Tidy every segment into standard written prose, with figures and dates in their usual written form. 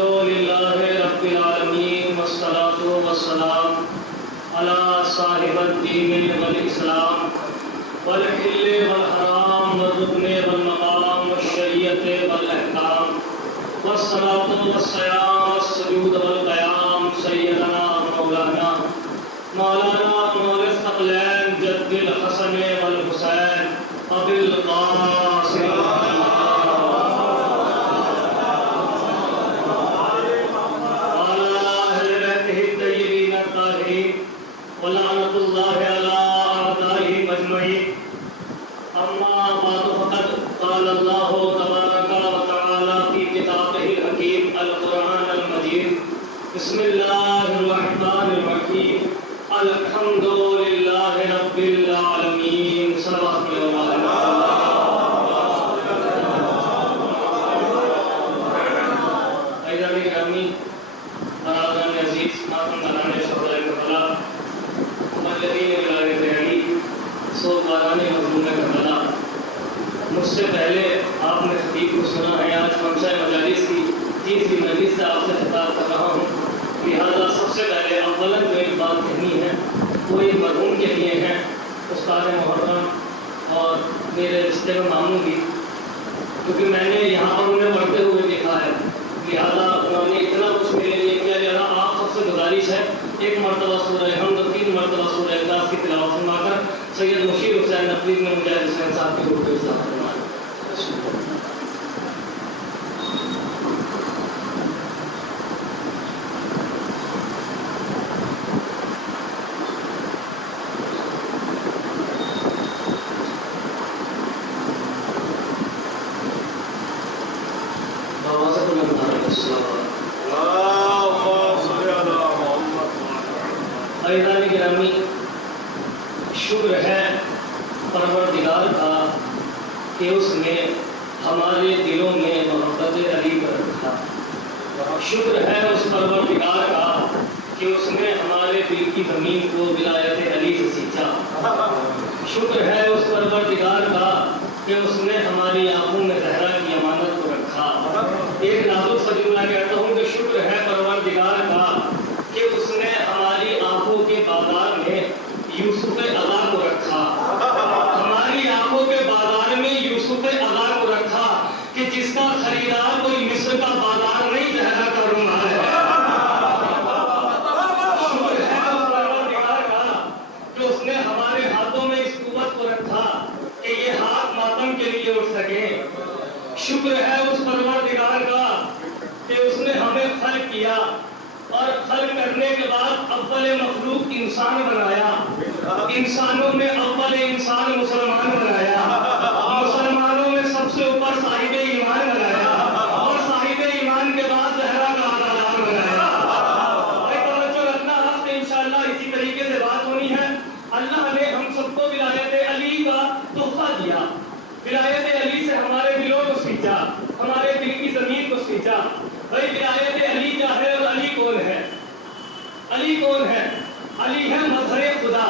لله رب العالمين والصلاة والسلام على صاحب الدين والإسلام والحل والحرام والركن والمقام والشريعة والأحكام والصلاة والسلام والسجود والقيام سيدنا مولانا مولى الثقلين جد الحسن والحسين أبي القاسم ولعنة الله على أعدائهم أجمعين. أما بعد فقد قال الله تبارك وتعالى في كتابه الحكيم القرآن المجيد. بسم الله الرحمن الرحيم. الحمد لله رب العالمين. صلوات الله. أيضاً كرامي أرادان عزيز ماتم غلانے شہدائے کربلا الذین ولایت علی سو باران مضمون کربلا. مجھ سے پہلے آپ نے خطیب کو سنا ہے. آج خمسہ مجالس کی تیسری مجلس سے آپ سے خطاب کر رہا ہوں. لہٰذا سب سے پہلے اولاً جو ایک بات کہنی ہے وہ ایک مرحوم کے لیے ہے، استاد محترم اور میرے رشتے میں ماموں بھی، کیونکہ میں نے یہاں پر انہیں پڑھتے ہوئے دیکھا ہے. لہٰذا انہوں نے اتنا کچھ میرے لیے کیا. لہٰذا آپ سب سے گزارش ہے ایک مرتبہ سورہ حمد، 3 مرتبہ سورہ اخلاص کی تلاوت فرما کر سید مشیر حسین نقوی نے مجاہد حسین صاحب کی روح کو اصلاح فرمایا. عزیزان گرامی، شکر ہے پروردگار کا کہ اس نے ہمارے دلوں میں محبت علی پر رکھا. شکر ہے اس پروردگار کا کہ اس نے ہمارے دل کی زمین کو ولایت علی سے سینچا. شکر ہے اس پروردگار کا کہ اس نے ہماری آنکھوں میں زہرا کی امانت کو رکھا. ایک نازک سا جملہ کہتا ہوں کہ شکر ہے پروردگار کا کہ اس نے ہماری آنکھوں کے بازار میں یوسف اغا کو رکھا. ہماری آنکھوں کے بازار میں یوسف اغا کو رکھا کہ جس کا خریدار کوئی مصر کا بازار نہیں زہرا کر رہا ہے. شکر ہے اس پروردگار کا کہ اس نے ہمارے ہاتھوں میں اس قوت کو رکھا کہ یہ ہاتھ ماتم کے لیے اٹھ سکے. شکر ہے اس پروردگار کا کہ اس نے ہمیں خلق کیا اور خلق کرنے کے بعد اول مخلوق انسان بنایا. انسانوں میں اول انسان مسلمان بنایا. مسلمانوں میں سب سے اوپر صاحب ایمان بنایا اور صاحب ایمان کے بعد زہرا کا آدھار بنایا. توجہ رکھنا، آپ سے انشاءاللہ اسی طریقے سے بات ہونی ہے. اللہ نے ہم سب کو ولایت علی کا تحفہ دیا. ولایت علی سے ہمارے دلوں کو سینچا، ہمارے دل کی زمین کو سینچا. بھائی ولایت علی کیا ہے اور علی کون ہے؟ علی کون ہے؟ علی ہے مظہر خدا.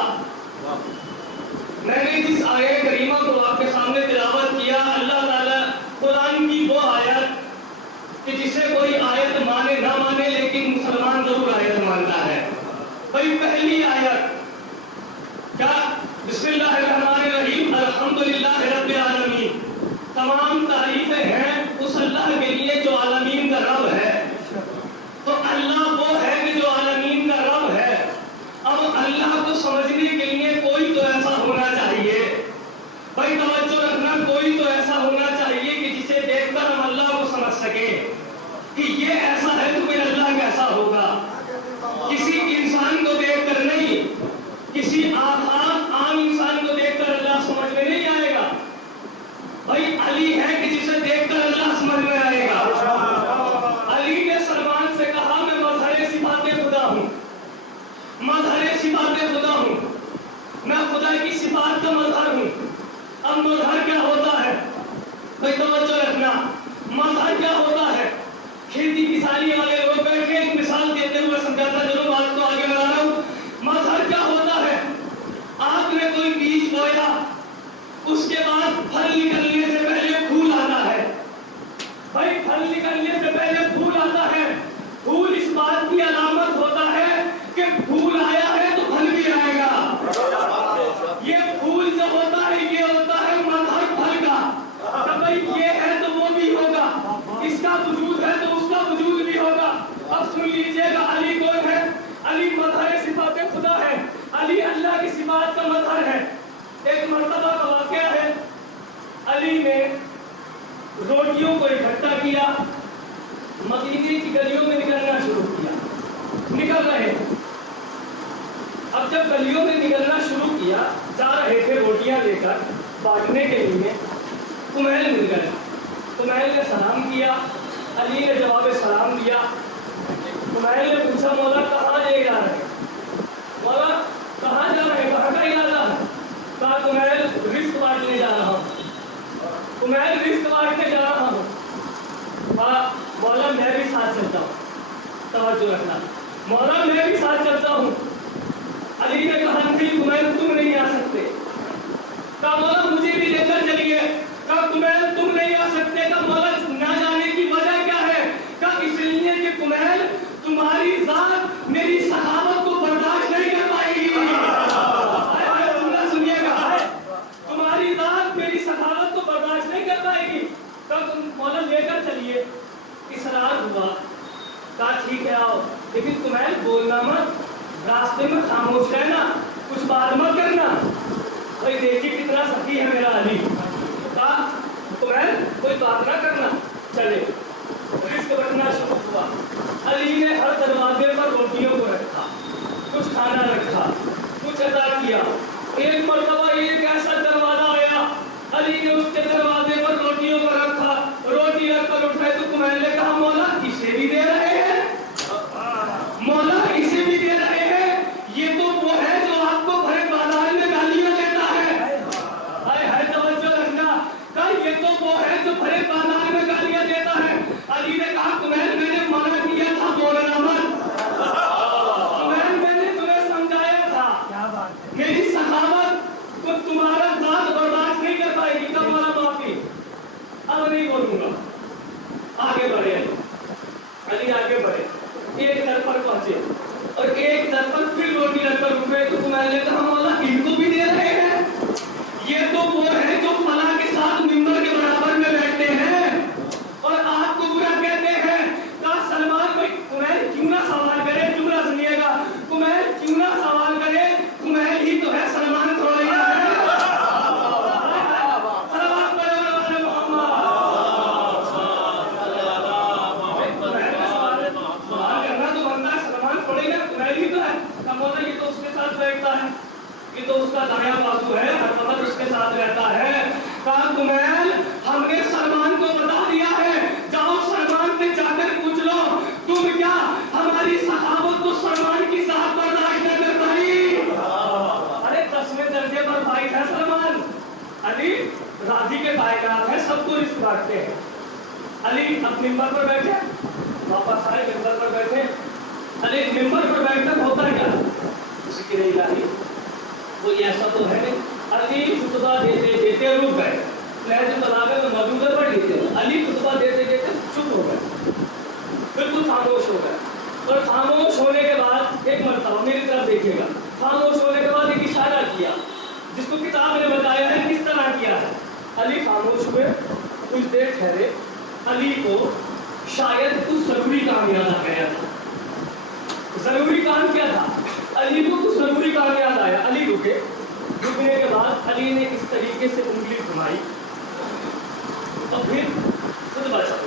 میں نے جس آیت کریمہ کو آپ کے سامنے تلاوت کیا، اللہ تعالیٰ قرآن کی وہ آیت کہ جسے کوئی آیت مانے نہ مانے لیکن مسلمان ضرور آیت مانتا ہے. بھائی پہلی آیت کیا؟ بسم اللہ الرحمن الرحیم. الحمدللہ رب العالمین. تمام تعریفیں ہیں اس اللہ کے لیے جو عالمین کا رب ہے. تو اللہ وہ ہے کہ جو عالمین کا رب ہے. اب اللہ کو سمجھنے کے لیے کوئی تو ایسا ہونا چاہیے. بھائی توجہ رکھنا، کوئی تو ایسا ہونا چاہیے کہ جسے دیکھ کر ہم اللہ کو سمجھ سکیں کہ یہ ایسا ہے تو پھر اللہ کیسا ہوگا. کسی انسان کو دیکھ کر نہیں، کسی عام انسان کو دیکھ کر اللہ سمجھ میں نہیں آئے گا. بھائی علی ہے کہ جسے دیکھ کر اللہ سمجھ میں آئے گا. علی نے سلمان سے کہا میں مظہر صفات خدا ہوں، مظہر صفات خدا ہوں، میں خدا کی صفات کا مظہر ہوں. اب مظہر کیا ہوتا ہے؟ بھائی توجہ رکھنا، مظہر کیا ہوتا ہے؟ کھیتی کسانی والے لوگ بیٹھ کے ایک مثال دیتے ہوئے سمجھاتا چلوں بات کو آگے بڑھا رہا ہوں. अब जब गलियों में निकलना शुरू किया, जा रहे थे रोटियां लेकर बांटने के लिए, कुमैल मिल गया। कुमैल ने सलाम किया, अली ने जवाब सलाम दिया। कुमैल ने पूछा, मौला कहाँ ले जा रहे हैं? मौला कहाँ जा रहे हैं, कहाँ का इरादा है? कहा, कुमैल रिस्क बांटने जा रहा हूँ। कुमैल रिस्क बांटने जा रहा हूँ। मौला मैं भी साथ चलता हूँ। तवज्जो रखना, मौला मैं भी साथ चलता हूँ। अली ने कहा, नहीं कुमैल तुम नहीं आ सकते। कहा, मौला मुझे भी लेकर चलिए। कहा, कुमैल तुम नहीं आ सकते। कहा, मौला ना जाने की वजह क्या है? कहा, इसलिए कि कुमैल तुम्हारी जात मेरी सखावत को बर्दाश्त नहीं कर पाएगी। सुनिएगा, तुम्हारी जात मेरी सखावत को बर्दाश्त नहीं कर पाएगी। कहा, तुम मौला लेकर चलिए। इसरार हुआ। कहा, ठीक है आओ, लेकिन कुमैल बोलना मत, रास्ते में खामोश रहना, कुछ बात मत करना। भाई देखिए कितना सखी है मेरा अली। कहा, कुमैल कोई बात ना करना, चले। रिस्क बटना शुरू हुआ। अली ने हर दरवाजे पर रोटियों को रखा, कुछ खाना रखा, कुछ अदा किया। एक मरतबा एक ऐसा दरवाजा आया, अली ने उसके दरवाजे पर रोटियों को रखा, रोटी रखकर उठाए तो कुमैल ने कहा, मौला इसे भी दे रहे हैं? मौला इसे भी दे रहे हैं? ये तो वो है जो आपको भरे बाजार में गालियां देता है। हाय हाय तवज्जो रखना, कहा ये तो वो है जो भरे बाजार में गालियां देता है। अली ने कहा, कुमैल मैंने मना किया था बोलना मत। कुमैल मैंने तुम्हें समझाया था, मेरी सखावत को तुम्हारा जात बर्दाश्त नहीं कर पाएगी। तब मौला माफी, अब नहीं बोलूंगा। आगे बढ़े अली, आगे बढ़े, एक दर पर पहुंचे और एक दर पर फिर रोटी रखकर रुके तो कुमैल ने कहा, मौला इनको भी दे रहे हैं? ये तो वो है जो फला के साथ मिंबर के बराबर में बैठते हैं और आपको बुरा कहते हैं। कहा, सलमान भाई कुमैल क्यों ना सवाल करे, जुमला सुनिएगा, कुमैल क्यों ना सवाल करे, कुमैल ही तो है, सलमान थोड़ा ही है। ये तो उसका दाया बाजू है, हर वक्त उसके साथ रहता है। कहा, कुमैल हमने सलमान को बता दिया है, जाओ सलमान से जाकर पूछ लो, तुम क्या हमारी सखावत को सलमान की साथ बर्दाश्त न कर पाई? अरे 10वें दर्जे पर भाई है सलमान। अली राजी के कायनात है, सबको रिस्क बांटते हैं। अली अब मिंबर पर बैठे, वापस आए मिंबर पर बैठे। अली मिंबर पर बैठकर होता क्या? जिक्र इलाही वो ऐसा तो है नहीं। अली खुतबा देते देते रुक गए, लहज़ बलागे में मौजूद पढ़ लेते। अली खुतबा देते देते चुप हो गए, बिल्कुल खामोश हो गए। और खामोश होने के बाद एक मरतबा मेरी तरफ देखिएगा, खामोश होने के बाद एक इशारा किया जिसको किताब ने बताया है किस तरह किया है। अली खामोश हुए, कुछ देर ठहरे। अली को शायद कुछ जरूरी काम याद आ गया था। जरूरी काम क्या था? अली को कुछ जरूरी काम याद आया। अली रुके, रुकने के बाद अली ने इस तरीके से उंगली घुमाई और फिर खुद बचा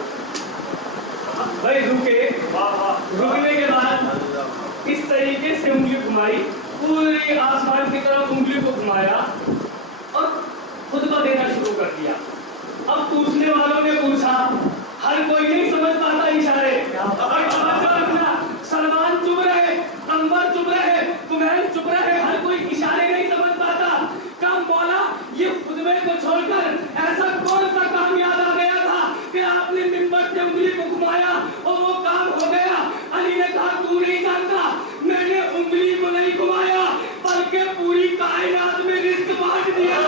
भाई रुके, रुकने के बाद इस तरीके से उंगली घुमाई, पूरे आसमान की तरफ उंगली को घुमाया और खुतबा देना शुरू कर दिया। अब पूछने वालों ने पूछा, हर कोई नहीं समझ पाता इशारे। सलमान चुप रहे, अंबर चुप रहे, कुमैल चुप रहे, हर कोई इशारे नहीं समझ पाता। कहा, मौला ये खुतबे को छोड़कर ऐसा कौन सा काम याद आ गया था कि आपने मिंबर से उंगली को घुमाया और वो काम हो गया? अली ने कहा, तू नहीं जानता, मैंने उंगली को नहीं घुमाया बल्कि पूरी कायनात में रिस्क बांट दिया।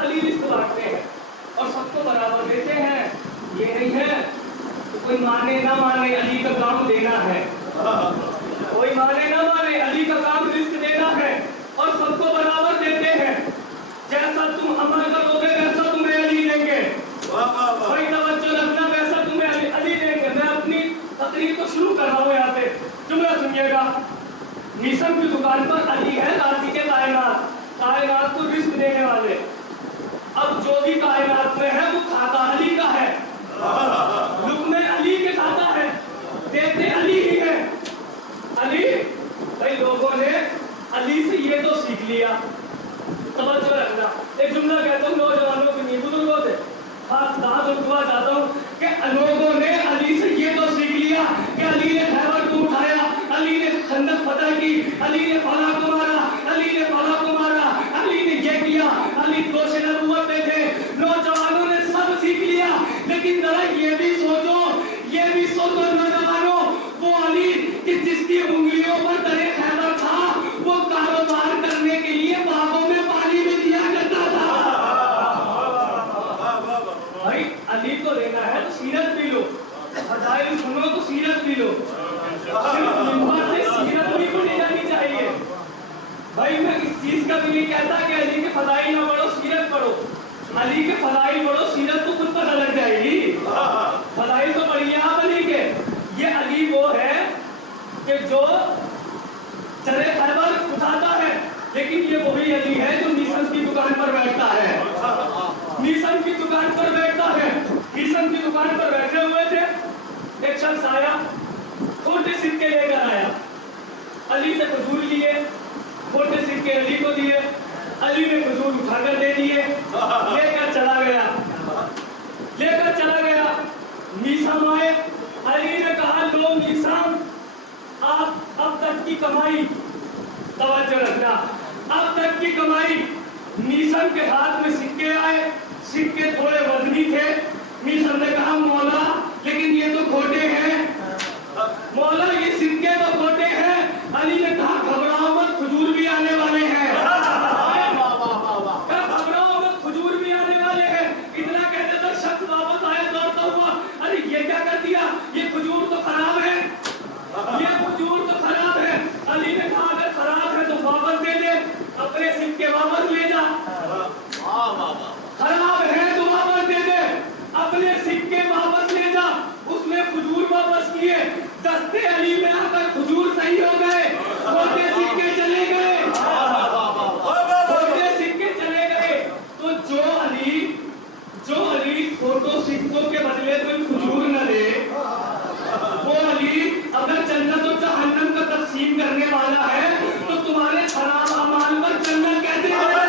अली रिस्क बांटते हैं और सबको बराबर देते हैं। ये नहीं है तो कोई माने ना माने, अली का काम देना है। कोई माने ना माने, अली का काम रिस्क देना है और सबको बराबर देते हैं। जैसा तुम अमल करोगे वैसा तुम्हें अली देंगे। कोई तवज्जो रखना, वैसा तुम्हें अली देंगे। मैं अपनी तकरीर को शुरू कर रहा हूँ यहाँ पे, जुमला सुनिएगा। मिशन की दुकान पर अली है, राजी के कायनात को रिस्क देने वाले। अब जो भी कायनात में है वो खाता अली का है, लुक़्मे अली के खाता है, देते अली ही है। अली भाई लोगों ने अली से ये तो सीख लिया। तवज्जो रखना, एक जुमला कहता हूँ नौजवानों के लिए, बुजुर्गों से खास दाद और दुआ चाहता हूँ कि लोगों ने अली से ये तो सीख लिया कि अली ने खैबर को उठाया, अली ने खंदक फतह की, अली ने फला को मारा, अली ने फला को मारा, अली ने ये किया, अली दोष नबूवत में थे। नौजवानों ने सब सीख लिया, लेकिन जरा ये भी सोचो नौजवानों, वो अली कि जिसकी उंगलियों पर दरे खैबर था, वो कारोबार करने के लिए बागों में पानी भी दिया करता था। भाई अली को लेना है तो सीरत भी लो, फज़ाइल सुनो तो सीरत भी लो, सिर्फ मिंबर से सीरत भी को नहीं जानी चाहिए। भाई मैं इस चीज का भी नहीं कहता कि अली के फज़ाइल ना पढ़ो, सीरत पढ़ो। अली के फज़ाइल पढ़ो, सीरत तो खुद पता लग जाएगी। फज़ाइल तो पढ़िए आप अली के। ये अली वो है कि जो चले खैबर उठाता है, लेकिन ये वही अली है जो मिशन की दुकान पर बैठता है। मिशन की दुकान पर बैठता है। मिशन की दुकान पर बैठे हुए थे, एक शख्स आया, छोटे सिक्के लेकर आया, अली से खजूर लिए, छोटे सिक्के अली को दिए, अली ने खजूर उठाकर दे दिए, लेकर चला गया। मीसाम आए, अली ने कहा लो मीसाम, आप अब तक की कमाई, तवज्जो रखना, अब तक की कमाई। मीसाम के हाथ में सिक्के आए, सिक्के थोड़े वजनी थे। मीसाम ने कहा मौला लेकिन ये तो खोटे हैं, मौला ये सिक्के तो खोटे हैं। अली ने कहा घबराओ मत, खजूर भी आने वाले हैं। घबराओ मत, खजूर भी आने वाले हैं। इतना कहते तो शख्स वापस आया दौड़ता हुआ, अरे ये क्या कर दिया, ये खजूर तो खराब है, ये खजूर तो खराब है। अली ने कहा अगर खराब है तो वापस दे दे, अपने सिक्के वापस ले जा। खराब है तो वापस दे दे, अपने सिक्के वापस ले जा। उसने खजूर वापस किए, दस्ते अली में आकर खजूर सही हो गए, छोटे सिक्के चले गए, छोटे सिक्के चले गए। तो जो अली छोटो सिक्कों के बदले कोई खजूर न दे, वो अली अगर जन्नत और जहन्नम का तकसीम करने वाला है तो तुम्हारे खराब अमाल पर जन्नत कैसे मिलेगा?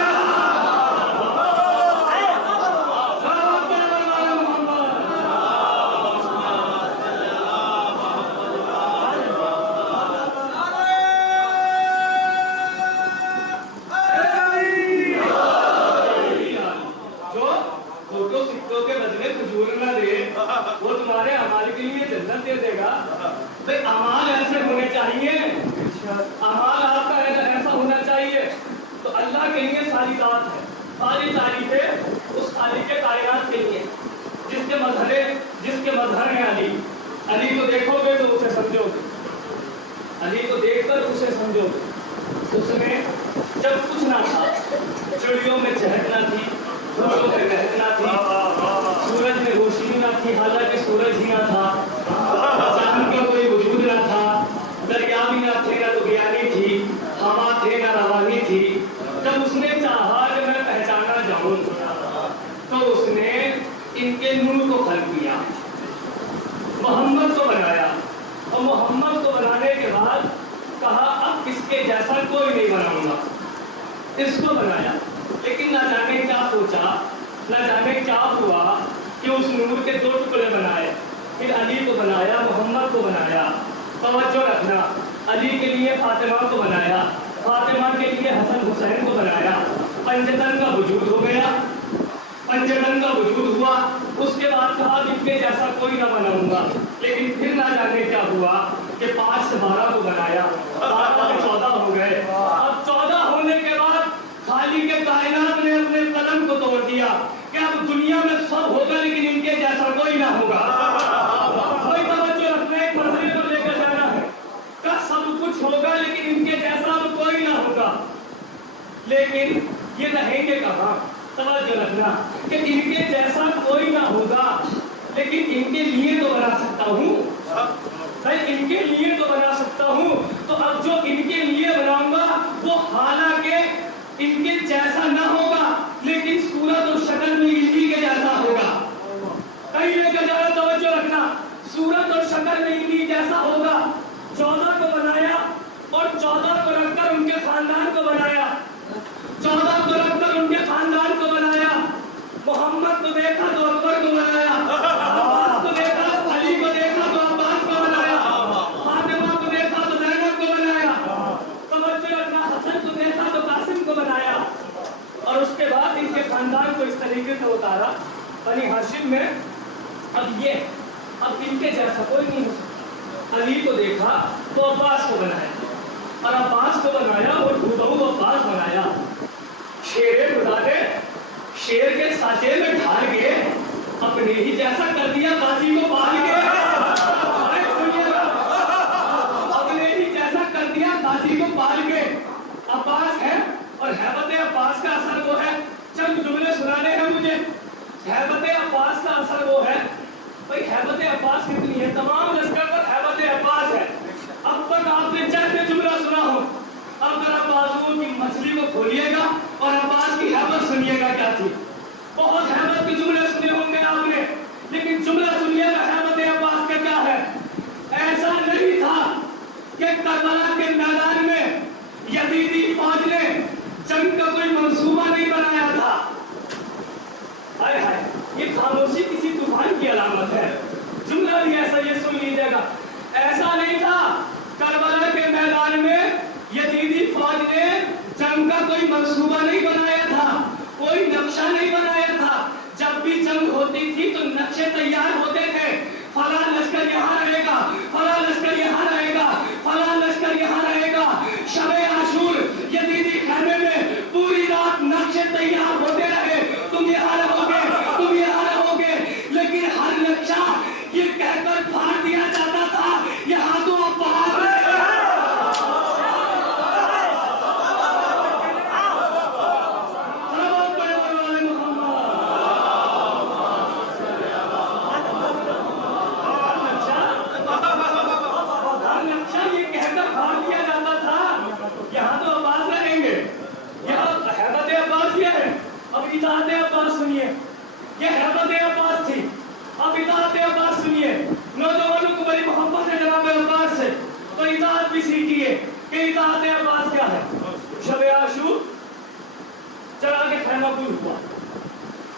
वो तुम्हारे अमाल के लिए जन्नत दे देगा। भाई अमाल ऐसे होने चाहिए, अमाल आपका ऐसा होना चाहिए। तो अल्लाह के लिए सारी दात है, सारी तारीफें उस खालिक के कायनात के लिए, जिसके मजहर है अली। अली को देखोगे तो उसे समझोगे, अली को देखकर उसे समझोगे। उसमें जब कुछ ना था, चिड़ियों में चहकना थी, फूलों में महकना थी, सूरज में रोशनी ना थी, हालांकि सूरज ही ना था, चांद का कोई वजूद ना था, दरिया भी ना थे, ना दुनियानी थी, हवा थे ना रवानी थी। जब उसने चाहा कि मैं पहचाना जाऊं तो उसने इनके नूर को खल्क किया, मोहम्मद को बनाया, और मोहम्मद को बनाने के बाद कहा अब इसके जैसा कोई नहीं बनाऊंगा, इसको बनाया। लेकिन ना जाने क्या सोचा, ना जाने क्या हुआ कि उस नूर के दो टुकड़े बनाए, फिर अली को बनाया, मोहम्मद को बनाया। तवज्जो रखना, अली के लिए फातिमा को बनाया, फातिमा के लिए हसन हुसैन को बनाया। पंजतन का वजूद हो गया, पंजतन का वजूद हुआ। उसके बाद कहा इनके जैसा कोई ना बनाऊंगा। लेकिन फिर ना जाने क्या हुआ कि 5 से 12 को बनाया, 12 से 14 हो गए। अब 14 होने के बाद खालिक के कायनात ने अपने कलम को तोड़ दिया कि अब दुनिया में सब होगा लेकिन इनके जैसा कोई ना होगा। कोई तवज्जो रखना, एक मरहले पर लेकर जाना है कि सब कुछ होगा लेकिन इनके जैसा अब कोई ना होगा। लेकिन ये रहेंगे कहाँ? तवज्जो रखना कि इनके जैसा कोई ना होगा, लेकिन इनके लिए तो बना सकता हूँ भाई, इनके लिए तो बना सकता हूँ। तो अब जो इनके लिए وہ حالانکہ ان کے جیسا نہ ہوگا لیکن صورت اور شکل میں انہی کے جیسا ہوگا. کہیں لے کے جانا توجہ رکھنا. صورت اور شکل میں انہی جیسا ہوگا. 14 کو بنایا اور 14 کو رکھ کر ان کے خاندان کو بنایا. 14 کو رکھ کر ان کے خاندان کو بنایا. محمد کو دیکھا تو اکبر کو بنایا. عباس کو دیکھا علی کو دیکھا تو عباس کو بنایا. فاطمہ کو دیکھا تو زینب کو بنایا. توجہ رکھنا. حسن کو دیکھا تو قاسم کو بنایا. اور اس کے بعد ان کے خاندان کو اس طریقے سے اتارا بنی ہاشم میں. اب ان کے جیسا کوئی نہیں ہو سکتا. علی کو دیکھا تو عباس کو بنایا اور عباس کو بنایا اور ہودہو عباس بنایا. شیر خدا نے شیر کے سانچے میں ڈھال کے اپنے ہی جیسا کر دیا غازی کو پال کے. اپنے ہی جیسا کر دیا غازی کو پال کے. عباس ہے اور ہیبت عباس کا اثر وہ ہے. چند جملے سنانے ہیں مجھے. ہیبت عباس کا اثر وہ ہے. بھائی ہیبت عباس کتنی ہے؟ تمام لشکر پر ہیبت عباس ہے. اب تک آپ نے چند جملہ سنا ہو. اب ذرا بازو کی مچھلی کو کھولیے گا اور عباس کی ہیبت سنیے گا کیا تھی. بہت ہیبت کے جملے سنے ہوں گے آپ نے لیکن جملہ سنیے گا ہیبت عباس کا کیا ہے. ایسا نہیں تھا کہ کربلا کے میدان میں یزیدی فوج نے جنگ کا کوئی منصوبہ نہیں بنایا تھا. ہائے ہائے یہ خاموشی کسی طوفان کی علامت ہے. جملہ بھی ایسا یہ سن لیجیے گا. ایسا نہیں تھا کربلا کے میدان میں یزیدی فوج نے جنگ کا کوئی منصوبہ نہیں بنایا تھا. کوئی نقشہ نہیں بنایا تھا. جب بھی جنگ ہوتی تھی تو نقشے تیار ہوتے تھے. فلاں لشکر یہاں رہے گا, فلاں لشکر یہاں رہے گا, فلاں لشکر یہاں رہے گا. شب عاشور یزیدی خیمے میں پوری رات نقشے تیار ہوتے رہے. تم یہاں رہو گے, تم یہاں رہو گے, لیکن ہر نقشہ یہ کہہ کر پھاڑ دیا جاتا تھا یہاں تو اب باہر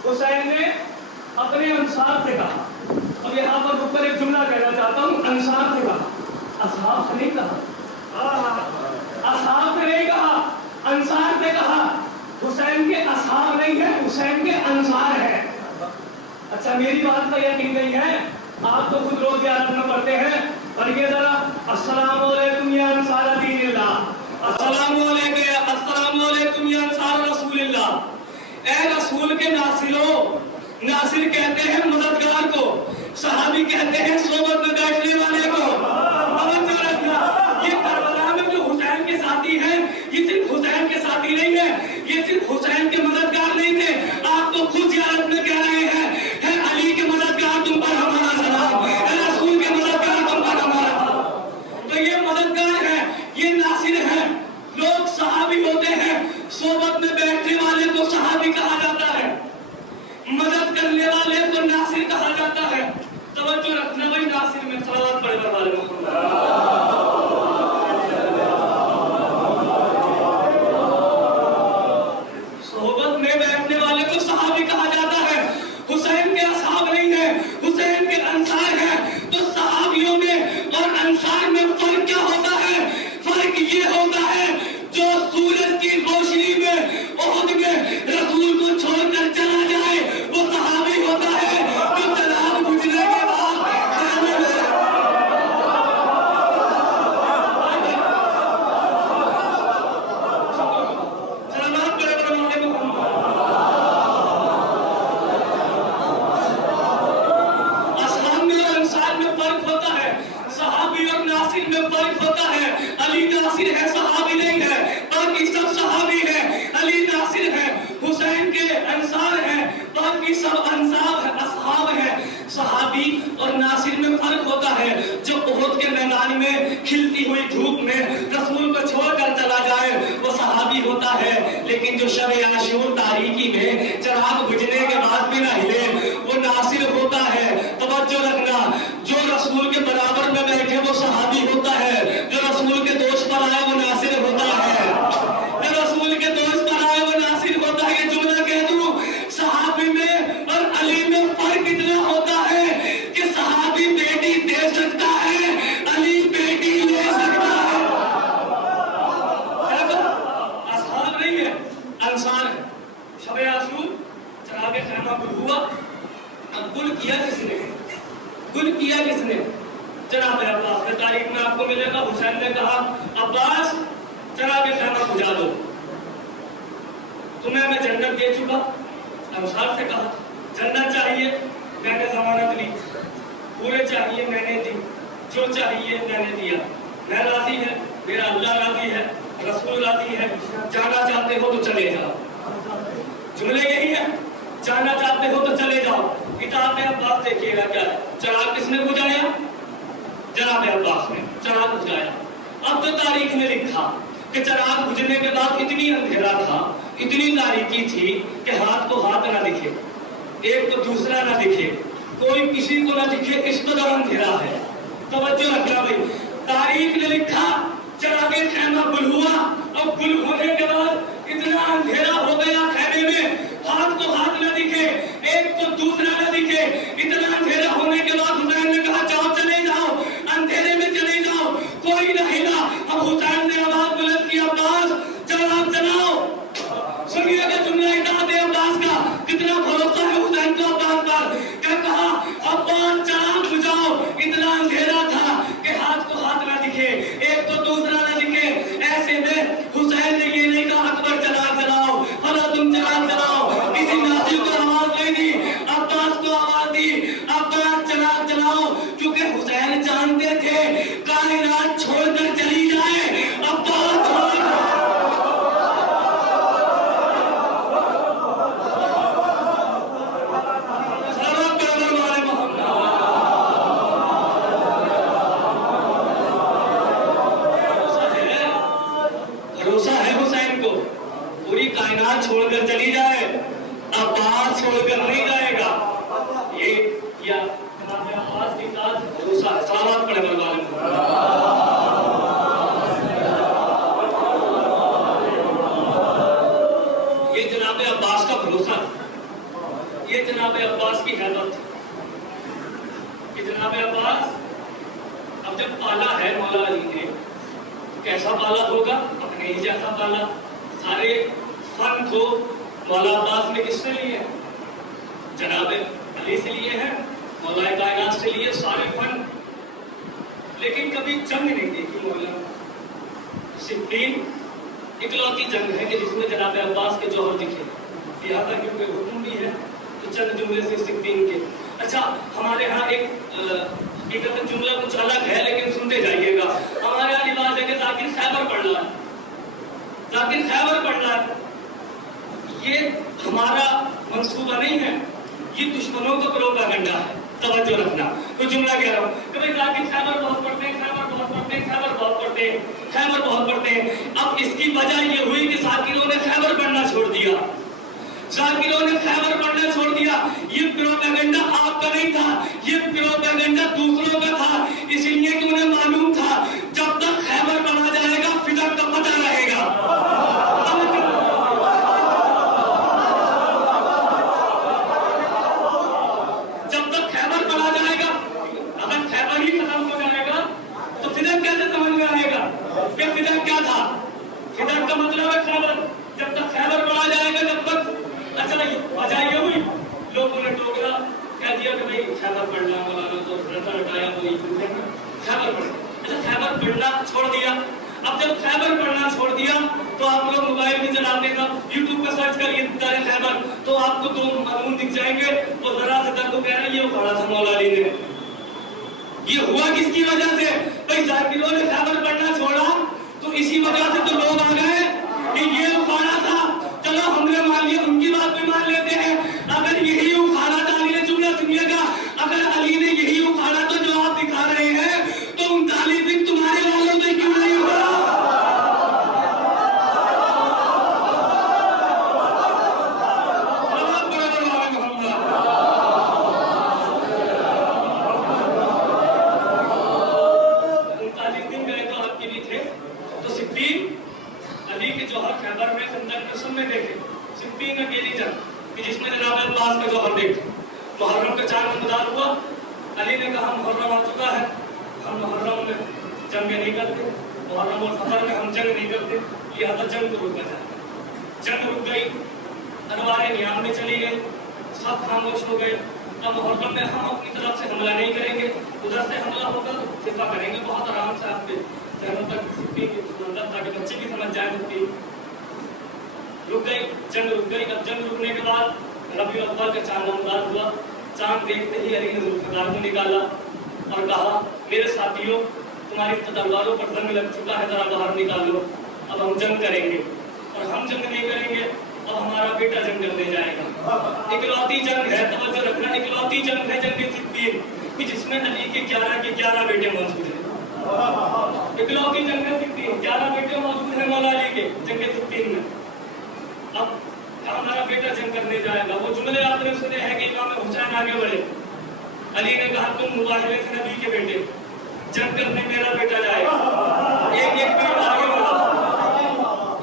حسین نے اپنے انصار سے کہا. اب یہاں پر رک کر ایک جملہ کہنا چاہتا ہوں. انصار سے کہا, اصحاب سے نہیں کہا. اصحاب سے نہیں کہا, انصار سے کہا. حسین کے اصحاب نہیں ہے, حسین کے انصار ہے. اچھا میری بات کا یقین نہیں ہے. آپ تو خود روز زیارت میں پڑھتے ہیں. پڑھیے ذرا. السلام علیکم یا انصار دین اللہ, السلام علیکم یا انصار رسول اللہ. اے رسول کے ناصروں, ناصر کہتے ہیں مددگار کو, صحابی کہتے ہیں صحبت میں بیٹھنے والے کو. توجہ رکھنا. یہ کربلا میں جو حسین کے ساتھی ہیں یہ صرف حسین کے ساتھی نہیں ہے, یہ صرف حسین کے مددگار نہیں تھے. آپ تو خود زیارت میں کہہ رہے ہیں ہے علی کے مددگار تم پر ہمارا سلام, ہے رسول کے مددگار تم پر ہمارا سلام. تو یہ مددگار ہے, یہ ناصر ہے. لوگ صحابی ہوتے ہیں, صحبت میں بیٹھنے والے کو صحابی کہا جاتا ہے, مدد کرنے والے کو ناصر کہا جاتا ہے. توجہ رکھنا. وہی ناصر میں صلوات پڑھ کر والے صحبت میں بیٹھنے والے کو صحابی کہا جاتا ہے. حسین کے اصحاب نہیں ہے, حسین کے انصار ہے. تو صحابیوں میں اور انصار میں فرق کیا ہوتا ہے؟ فرق یہ ہوتا ہے جو سورج کی روشنی میں احد میں رسول کو چھوڑ کر چلا جائے وہ صحابی ہوتا ہے. جو چراغ بجھنے کے بعد اصحاب میں اور انصار میں فرق ہوتا ہے. صحابی اور ناصر میں فرق ہوتا ہے. علی ناصر ہے, صحابی نہیں ہے. باقی سب صحابی ہے. علی ناصر ہے, حسین کے انصار ہے, باقی سب انصار ہے, اصحاب ہے. صحابی اور ناصر میں فرق ہوتا ہے. جو احد کے میدان میں کھلتی ہوئی دھوپ میں رسول کو چھوڑ کر چلا جائے وہ حسین نے کہا عباس چراغ خیمہ بجھا دو، تمہیں میں جنت دے چکا۔ انصار سے کہا جنت چاہیے، میں نے ضمانت لی، پورے چاہیے میں نے دی، جو چاہیے میں نے دیا، میں راضی ہے، میرا اللہ راضی ہے، رسول راضی ہے، جانا چاہتے ہو تو چلے جاؤ۔ جملے یہی ہے، جانا چاہتے ہو تو چلے جاؤ۔ کتاب میں عباس دیکھیے گا کیا ہے، چراغ کس نے بجھایا؟ جناب عباس نے چراغ بجھایا۔ اب تو تاریخ میں لکھا کہ چراغ بجھنے کے بعد اتنی اندھیرا تھا، اتنی تاریکی تھی کہ ہاتھ کو ہاتھ نہ دکھے، ایک تو دوسرا نہ دکھے، کوئی کسی کو نہ دکھے، اس قدر اندھیرا ہے۔ توجہ رکھنا بھائی، تاریخ نے لکھا چراغ خیمہ گل ہوا، اور گل ہونے کے بعد اتنا اندھیرا ہو گیا خیمے میں، ہاتھ کو ہاتھ نہ دکھے، ایک کو دوسرا نہ دکھے، اتنا اندھیرا ہونے کے بعد حسین نے کہا جاؤ چلے جاؤ، اندھیرے میں چلے جاؤ، کوئی نہ ہلا۔ اب حسین نے آواز بلند کی عباس چراغ جلاؤ۔ سنیے گا جملہ اطاعت عباس کا، کتنا بھروسہ ہے حسین کو عباس پر، کہ کہا عباس چراغ بجھاؤ، اتنا اندھیرا تھا کہ ہاتھ کو ہاتھ نہ دکھے، ایک تو دوسرا نہ دکھے۔ ایسے میں حسین نے یہ نہیں کہا اکبر چراغ جلاؤ، فلا تم چراغ جلاؤ، کسی ناصر کو آواز نہیں دی، عباس کو آواز دی، عباس چراغ جلاؤ، کیونکہ حسین جانتے تھے کائنات چھوڑ کر چلی جائے، عباس چھوڑ چھوڑ کر چلی جائے، عباس چھوڑ کر نہیں جائے گا۔ یہ کیا جناب عباس کی ذات بھروسہ ہے۔ صلوات پڑھے بلوالے یہ جناب عباس کا بھروسہ، یہ جناب عباس کی حیبت، کہ جناب عباس اب جب پالا ہے مولا علی نے، کیسا پالا ہوگا؟ اپنے ہی جیسا پالا۔ سارے فن کو مولا عباس نے کس سے لیے ہیں؟ جناب علی سے لیے ہیں، مولا کائنات سے لیے سارے فن، لیکن کبھی جنگ نہیں دیکھی مولا۔ صفین اکلوتی جنگ ہے کہ جس میں جناب عباس کے جوہر دکھے، لہٰذا کیونکہ حکم بھی ہے تو چند جملے سے صفین کے۔ اچھا ہمارے ہاں ایک حقیقت جملہ کچھ الگ ہے لیکن سنتے جائیے گا۔ ہمارے یہاں رواج ہے کہ ذاکر خیبر پڑھنا ہے، ذاکر خیبر پڑھنا ہے، یہ ہمارا منصوبہ نہیں ہے، یہ دشمنوں کا پروپیگنڈا ہے۔ توجہ رکھنا، تو جملہ کہہ رہا ہوں کہ بھائی ذاکر خیبر بہت پڑھتے ہیں، خیبر بہت پڑھتے ہیں، خیبر بہت پڑھتے ہیں، خیبر بہت پڑھتے ہیں۔ اب اس کی وجہ یہ ہوئی کہ ذاکروں نے خیبر پڑھنا چھوڑ دیا، ذاکروں نے خیبر پڑھنا چھوڑ دیا۔ یہ پروپیگنڈا آپ کا نہیں تھا، یہ پروپیگنڈا دوسروں کا تھا، اس لیے کہ انہیں معلوم تھا جب تک خیبر پڑھا جائے گا فدق کا پتہ رہے گا۔ جب تک خیبر پڑھا جائے گا، اگر خیبر ہی ختم ہو جائے گا تو فدق کیسے سمجھ میں آئے گا کہ فدق کیا تھا؟ فدق کا مطلب ہے خیبر، جب تک خیبر پڑھا جائے گا جب تک۔ اچھا وجہ یہ ہوئی، لوگوں نے ٹوکرا کہہ دیا کہ بھائی خیبر پڑھنا، مولانا تو رٹا رٹایا وہی خیبر پڑھنا۔ اچھا خیبر پڑھنا چھوڑ دیا، اب جب خیبر پڑھنا چھوڑ دیا تو آپ لوگ موبائل بھی چلاتے تھا، یوٹیوب پہ سرچ کریے تاریخ خیبر تو آپ کو دو مضمون دکھ جائیں گے، وہ ذرا سے در کو کہہ رہے ہیں یہ اکھاڑا تھا مولا علی نے۔ یہ ہوا کس کی وجہ سے؟ بھائی ذاکروں نے خیبر پڑھنا چھوڑا تو اسی وجہ سے تو لوگ آ گئے کہ یہ اکھاڑا تھا، چلو ہم نے مان لیا، ان کی بات بھی مان لیتے ہیں۔ اگر یہی اکھاڑا تھا، علی نے جملہ سنیے گا، اگر علی نے یہی اکھاڑا تو جو آپ دکھا رہے ہیں تو 39 دن تمہارے والوں سے کیوں نہیں ہوا؟ محرم کا 4 انتظار ہوا، علی نے کہا محرم آ چکا ہے، ہم محرم میں جنگ نہیں کرتے، محرم اور سفر میں ہم جنگ نہیں کرتے، لہٰذا جنگ کو رکا جائے۔ جنگ رک گئی، انوار نیام میں چلی گئی، سب خاموش ہو گئے۔ اب محرم میں ہم اپنی طرف سے حملہ نہیں کریں گے، ادھر سے حملہ ہوگا تو دفاع کریں گے بہت آرام سے آپ پہ۔ जहाँ तक सिप्पी मतलब था कि बच्चे भी समझ जाए सिप्पी रुक गई, जंग रुक गई। अब जंग रुकने के बाद रबीउल अव्वल का चांद नमदार हुआ। चांद देखते ही अली ने जुल्फ़िकार को निकाला और कहा, मेरे साथियों, तुम्हारी तलवारों पर जंग लग चुका है, जरा बाहर निकालो, अब हम जंग करेंगे। और हम जंग नहीं करेंगे, अब हमारा बेटा जंग करने जाएगा। इकलौती जंग है, तवज्जो रखना, इकलौती जंग है जंग सिप्पीन कि जिसमें अली के 11 बेटे मौजूद हैं। इकलौती जंग है सिप्पीन, 11 बेटे मौजूद हैं मौला अली के जंग सिप्पीन में। अब हमारा बेटा जंग करने जाएगा। वो जुमले आपने सुने हैं कि इमाम हुसैन आगे बढ़े, अली ने कहा, तुम मुबाहिले से नबी के बेटे, जंग करने मेरा बेटा जाएगा। एक एक बेटा आगे बढ़ा,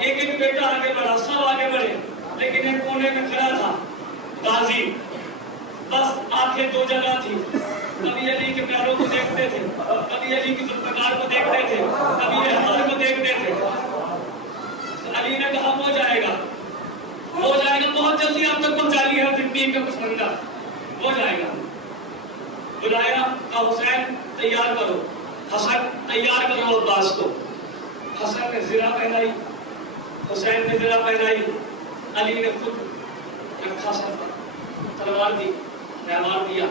एक एक बेटा आगे बढ़ा, सब आगे बढ़े, लेकिन एक कोने में खड़ा था गाजी। बस आंखें दो जगह थी, कभी अली के प्यारों को देखते थे, कभी अली की जुल्फ़िकार को देखते थे, कभी रहमान को देखते थे। तो अली ने कहा, हो जाएगा बहुत जल्दी, आप तक पहुंचा लिया है सिप्पीन का कुछ हो जाएगा। बुलाया, कहा, हुसैन तैयार करो, हसन तैयार करो अब्बास को। हसन ने ज़िरा पहनाई, हुसैन ने ज़िरा पहनाई, अली ने खुद रखा सर पर, तलवार दी, रहमान दिया,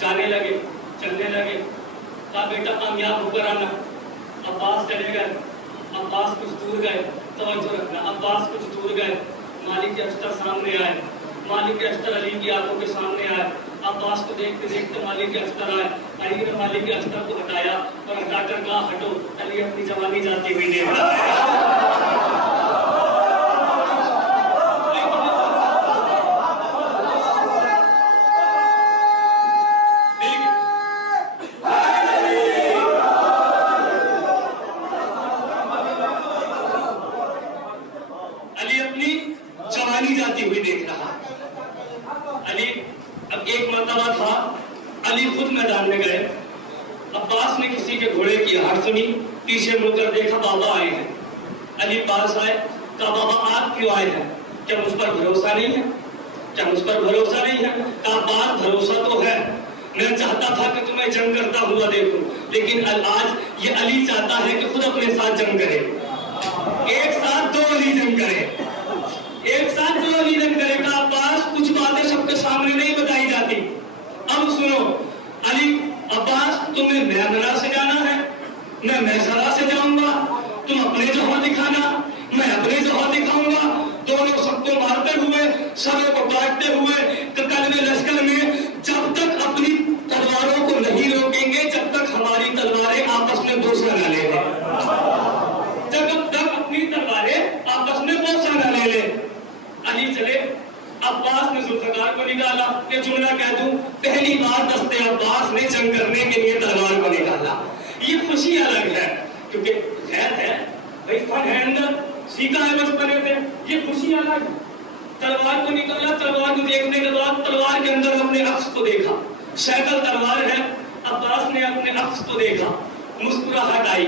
जाने लगे, चलने लगे। कहा, बेटा कामयाब होकर आना। अब्बास चले गए, अब्बास कुछ दूर गए, तवज्जो रखना, अब्बास कुछ दूर गए, मालिक अख्तर सामने आए, मालिक अख्तर अली की आंखों के सामने आए। अब्बास को देखते देखते मालिक अख्तर आए, अली ने मालिक अख्तर को हटाया और हटाकर कहा, हटो, अली अपनी जवानी जाती हुई देख रहा है। जाती हुई देख रहा। अली, अब एक मर्तबा था, अली खुद मैदान में गए, अब्बास ने किसी के घोड़े की आहट सुनी, पीछे मुड़कर देखा, बाबा आए हैं। अली पास आए, कहा, बाबा आप क्यों आए हैं? क्या मुझ पर भरोसा नहीं है? क्या मुझ पर भरोसा नहीं है? कहा, बात भरोसा तो है, मैं चाहता था कि तुम्हें जंग करता हुआ देखूं, लेकिन आज ये अली चाहता है कि खुद अपने साथ जंग करे, एक साथ दो अली जंग करे, एक साथ दो अली जंग करेगा। अब्बास, कुछ बातें सबके सामने नहीं बताई जाती, अब सुनो। अली, अब्बास, तुम्हें मैमना से जाना है, मैं मैसरा से जाऊंगा, तुम अपने जौहर दिखाना, मैं अपने जौहर दिखाऊंगा, दोनों सबको मारते हुए, सबों को काटते हुए कलमे लश्कर में, जब तक अपनी तलवारों को नहीं रोकेंगे, जब तक हमारी तलवारें आपस में बोसा न ले लें, जब तक अपनी तलवारें आपस में बोसा न ले लें। अली चले, अब्बास ने जुल्फ़िकार को निकाला, ये जुमला कह दूं, पहली बार दस्ते अब्बास ने जंग करने के लिए तलवार को निकाला। ये खुशी अलग है, क्योंकि खैर है भाई, फन है अंदर, सीखा है बचपने से, ये खुशी अलग है। तलवार को निकाला, तलवार को देखने के बाद तलवार के अंदर अपने अक्स को देखा, सैकल तलवार है, अब्बास ने अपने अक्स को देखा, मुस्कुराहट आई,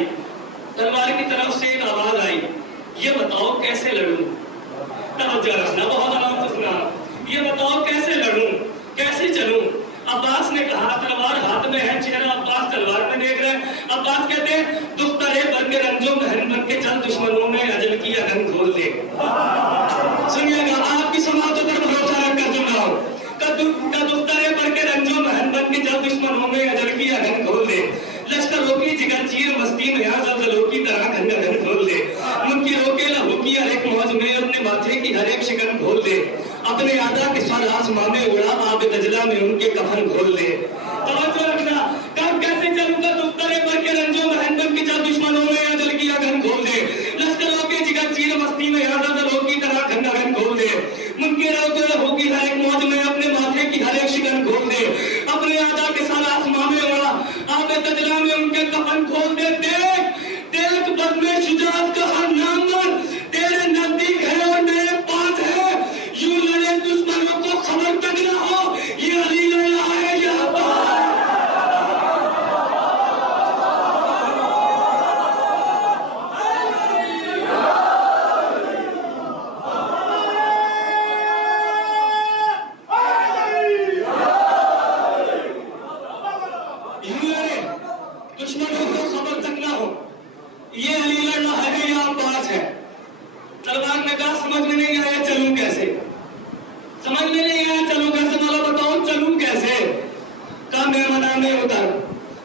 तलवार की तरफ से एक आवाज आई, ये बताओ कैसे लड़ूं? तवज्जो रखना, बहुत आराम से सुना, ये बताओ कैसे लड़ूं, कैसे चलूं? अब्बास ने कहा, तलवार हाथ में है, चेहरा अब्बास तलवार में देख रहे हैं। अब्बास कहते हैं, दुख्तरे बन के रंजो महन बन के चल, दुश्मनों में अजल की अगन खोल दे। सुनिएगा, आपकी समातों पर भरोसा रखकर सुन रहा हूं, दुख्तरे बन के रंजो महन बन के चल, दुश्मनों में अजल की अगन खोल दे। लश्करों की जिगर चीर मस्ती में यहाँ ज़लज़लों की तरह घन घन खोल दे। मुनकी रोके लहू की हर एक मौज में, अपने माथे की हर एक शिकन खोल दे। अपने आदा के सर आसमां में उड़ा, आब दजला में उनके कफन खोल दे। तवज्जो रखना, कब कैसे चलूंगा, दुख्तरे पर के रंजो महन बन के चल, दुश्मनों में अजल की अगन खोल दे। लश्करों के जिगर चीर मस्ती में यहाँ ज़लज़लों की तरह घन घन खोल दे। मुनकी रोके लहू की हर एक मौज में, अपने माथे की हर एक शिकन खोल दे। अपने आदा के सर आसमां में उड़ा, आब दजला में उनके कफन खोल दे। देख देख, बदले शुजाअत का हर नामवर तेरे नजदीक है और मेरे पास है, यूं लड़े दुश्मनों को खबर तक न हो, ये अली लड़ रहा है, ये अब्बास। यूं लड़े दुश्मनों को खबर तक न हो, ये अली लड़ा है या अब्बास है? तलवार ने कहा समझ में नहीं आया, चलूं कैसे? समझ में नहीं आया, चलूं कैसे? मौला बताओ चलूं कैसे? कहा मैं मना में उतर,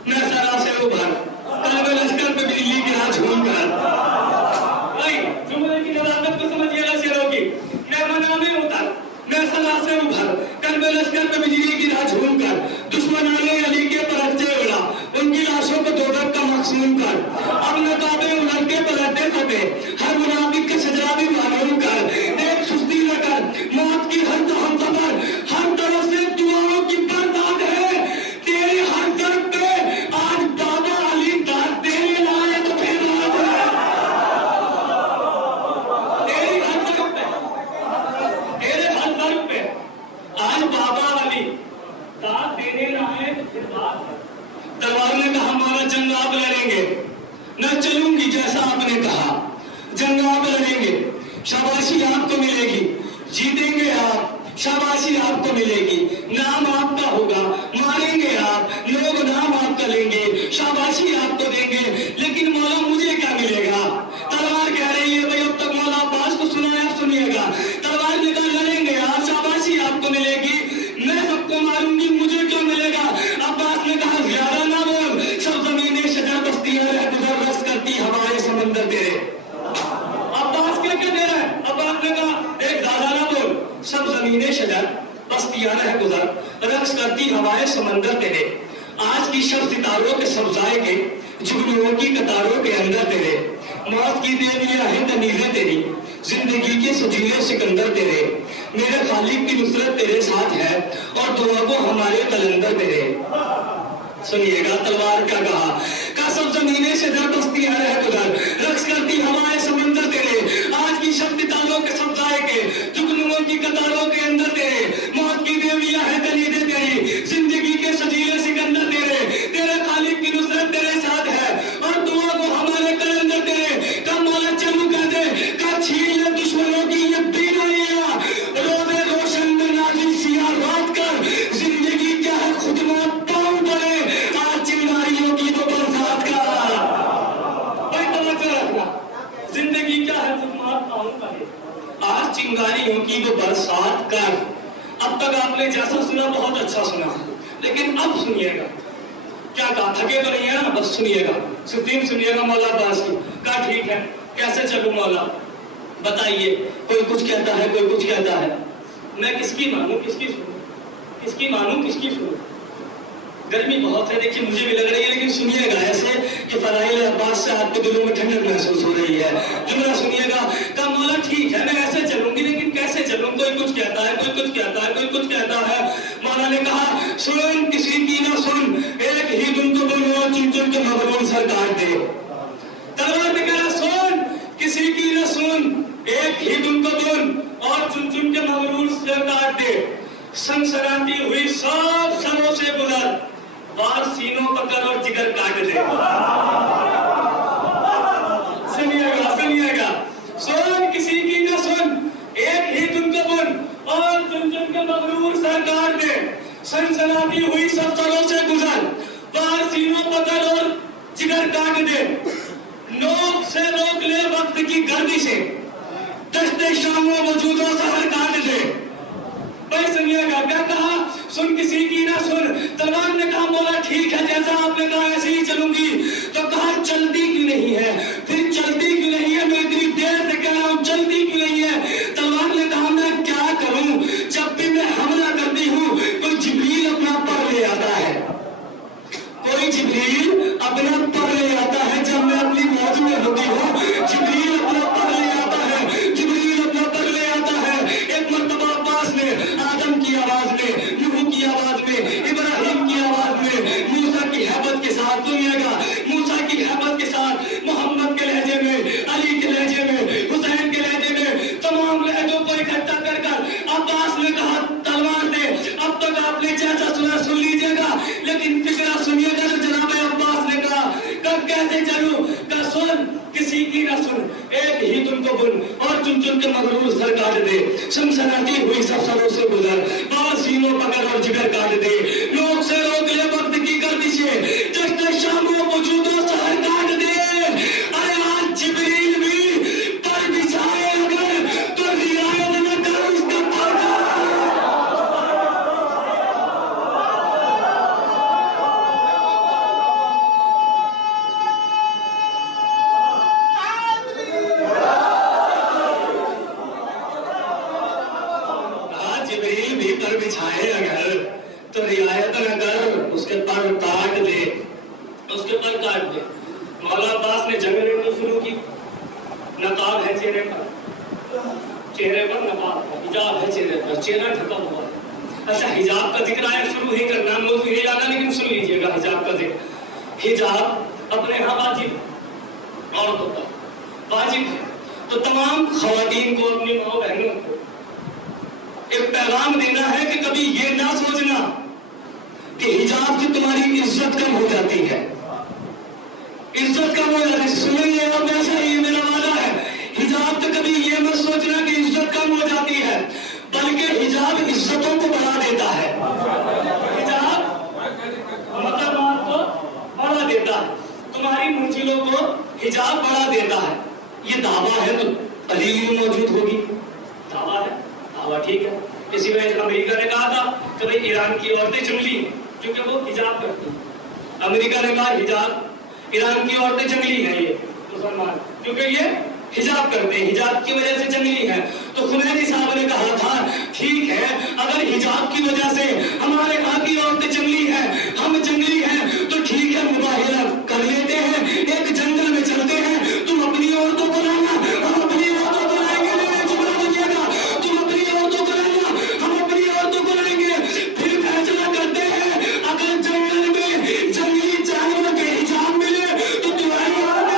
मैं सरा से उभर, कल मैं लश्कर पे बिजली गिरा झूम कर। भाई जुमले की नजाकत को समझिएगा शेरों की। मैं मना में उतर, मैं सरा से उभर, कल मैं लश्कर पे बिजली गिरा झूम कर। दुश्मनों ने अली के परच्चे उड़ा, उनकी लाशों को दोजख का मखसूम कर। अब नकाबे उलट के पलटे फटे, हर मुनाफिक के सजरा भी मालूम कर। देख सुस्ती न कर, मौत की हर दहम खबर, हर तरफ से दुआओं की बरसात है। तेरे हर तरफ पे आज बाबा अली दाद देने लाए तो फिर रात है। तेरी हर तरफ पे, तेरे हर तरफ पे आज बाबा अली दाद देने लाए तो फिर बात है। तलवार ने कहा हमारा जंग आप लड़ेंगे, न चलूंगी जैसा आपने कहा, जंग आप लड़ेंगे, शाबाशी आपको मिलेगी, जीतेंगे आप, शाबाशी आपको मिलेगी, नाम आपका होगा, मारेंगे आप, लोग नाम आपका लेंगे, शाबाशी आपको देंगे, लेकिन मौला मुझे क्या मिलेगा? तलवार कह रही है भाई अब तक मौला अब्बास को सुना है, अब सुनिएगा। तलवार ने कहा लड़ेंगे आप, शाबाशी आपको मिलेगी, मैं सबको मारूंगी, मुझे क्यों मिलेगा? अब्बास ने कहा ज्यादा ना बोल, सब जमीनें शजर बस्तियां रह गुजर रस करती हवाएं समंदर तेरे। अब्बास क्या कह रहा है? अब्बास ने कहा देख ज्यादा ना बोल, सब जमीनें शजर बस्तियां रह गुजर रक्स करती हवाएं समंदर तेरे। आज की शब सितारों के सब्जाए के जुगनुओं की कतारों के अंदर तेरे। मौत की देवियां हैं तमीजें तेरी, जिंदगी के सजीले सिकंदर तेरे। मेरे खालिक की नुसरत तेरे साथ है और दुआ को हमारे कलंदर तेरे। सुनिएगा तलवार क्या कहा? का सब जमीनें से दर बस्तियां रह गुजर रक्स करती हवाएं समंदर तेरे। आज की शब सितारों के सब्जाए के जुगनुओं की कतारों के अंदर तेरे। मौत की देवियां हैं तमीजें तेरी, जिंदगी के सजीले सिकंदर तेरे। तेरे खालिक की नुसरत तेरे साथ है और दुआ को हमारे कलंदर तेरे। कब मौला चलू कहते का छीन ले दुश्मनों की ये बीमारियां, रोज़े रोशन में नाज़िल सिया रात कर, जिंदगी क्या है खुद मौत पाँव पड़े, आज चिंगारियों की तो बरसात का। भाई तवज्जो रखना, जिंदगी क्या है खुद मौत पाँव पड़े, आज चिंगारियों की तो बरसात कर। अब तक आपने जैसा सुना बहुत अच्छा सुना, लेकिन अब सुनिएगा क्या कहा। थके तो नहीं है ना? बस सुनिएगा, सुदीन सुनिएगा मौला अब्बास की। कहा ठीक है, कैसे चलूं मौला बताइए? कोई कुछ कहता है, कोई कुछ कहता है। मैं किसकी मानूं, किसकी सुनूं? किसकी मानूं, किसकी सुनूं? गर्मी बहुत है, देखिए मुझे भी लग रही है, लेकिन सुनिएगा ऐसे कि फराइल अब्बास से आपके दिलों में ठंडक महसूस हो रही है। जुमला सुनिएगा। कहा मौला ठीक है, मैं ऐसे चलूंगी, लेकिन कैसे चलूं? कोई कुछ कहता है, कोई कुछ कहता है, कोई कुछ कहता है। मौला ने कहा सुन किसी की ना सुन, एक ही तुमको बोलो चुन चुन के मगरूर सर काट दे। तलवार ने कहा सुन किसी की ना सुन, एक ही तुमको बोल और चुन चुन के मगरूर सर काट दे। सनसनाती हुई सब सरों से गुजर, बार सीनों पकड़ और जिगर काट दे। सुनिएगा सुनिएगा। सुन किसी की ना सुन, एक ही तुमको बोल और चुन चुन के मगरूर सर काट दे। सनसनाती हुई सब सरों से गुजर, बार सीनों पकड़ और जिगर काट दे। नोक से रोक ले वक्त की गर्दी से, दस्ते शामों वजूदों सहर काट दे। भाई सुनिएगा क्या कहा? सुन किसी की ना सुन। तलवार ने कहा मौला ठीक है, जैसा आपने कहा ऐसे ही चलूंगी। तो कहा चलती क्यों नहीं है? फिर चलती क्यों नहीं है? मैं इतनी देर से कह रहा हूं चलती क्यों नहीं है? तलवार ने कहा मैं क्या करूं, जब भी मैं हमला करती हूं कोई जिब्रील अपना पर ले आता है, कोई जिब्रील अपना पर ले आता है। जब मैं अपनी मौज में होती हूँ जिब्रील अपना पर ले आता है, जिब्रील अपना पर ले आता है। एक मर्तबा अब्बास ने आदम की आवाज में, नूह की आवाज में, इब्राहिम की आवाज में, मूसा की हैबत के साथ, सुनिएगा, मूसा की हैबत के साथ, मोहम्मद के लहजे में, अली के लहजे में, हुसैन के लहजे में, तमाम लहजों को इकट्ठा कर अब्बास ने कहा तलवार से अब तक आपने जैसा सुना सुन लीजिएगा, लेकिन फिक्रा सुनिएगा। तो जनाब अब्बास ने कहा कब कैसे चलूं? का सुन किसी की ना सुन, एक ही तुमको बुन और चुन चुन के मगरूर सर काट दे। सनसनाती हुई सब सरों से गुजर, बार सीनों पकड़ और जिगर काट दे। लोग से रोक ले वक्त की गर्दिशें, जश्न शामों वजूदों सहर काट दे। अरे मौला अब्बास ने जंग लड़नी शुरू की। नकाब है चेहरे पर नकाब है, हिजाब है चेहरे पर, चेहरा ढका हुआ है। अच्छा, हिजाब का जिक्र आया, शुरू ही करना, मौजू ही जाना, लेकिन सुन लीजिएगा हिजाब का जिक्र। हिजाब अपने यहाँ वाजिब, औरतों पर वाजिब है। तो तमाम खवातीन को, अपनी माँ बहनों को एक पैगाम देना है कि कभी ये ना सोचना कि हिजाब से तुम्हारी इज्जत कम हो जाती है, इज्जत कम हो जाती है। सुनिए, अब ऐसा ही मेरा वादा है, हिजाब से कभी ये मत सोचना कि इज्जत कम हो जाती है, बल्कि हिजाब इज्जतों को बढ़ा देता है। हिजाब मकरमात को बढ़ा देता है, तुम्हारी मंजिलों को हिजाब बढ़ा देता है। ये दावा है तो अली में मौजूद होगी, दावा है, दावा ठीक है। इसी वजह अमेरिका ने कहा था कि भाई ईरान की औरतें जंगली हैं क्योंकि वो हिजाब करती हैं। अमेरिका ने कहा हिजाब, ईरान की औरतें जंगली हैं, ये मुसलमान, क्योंकि ये हिजाब करते हैं, हिजाब की वजह से जंगली है। तो खुमैनी साहब ने कहा था ठीक है, अगर हिजाब की वजह से हमारे यहाँ की औरतें जंगली हैं, हम जंगली हैं, तो ठीक है, मुबाहिला कर लेते हैं, एक जंगल में चलते हैं, तुम अपनी औरतों को लाना, हम अपनी औरतों को लाएंगे, जुमला बनिएगा, तुम अपनी औरतों को लाना, हम अपनी औरतों को लाएंगे, फिर फैसला करते हैं, अगर जंगल में जंगली जानवर के हिजाब मिले तो तुम्हारी औरतें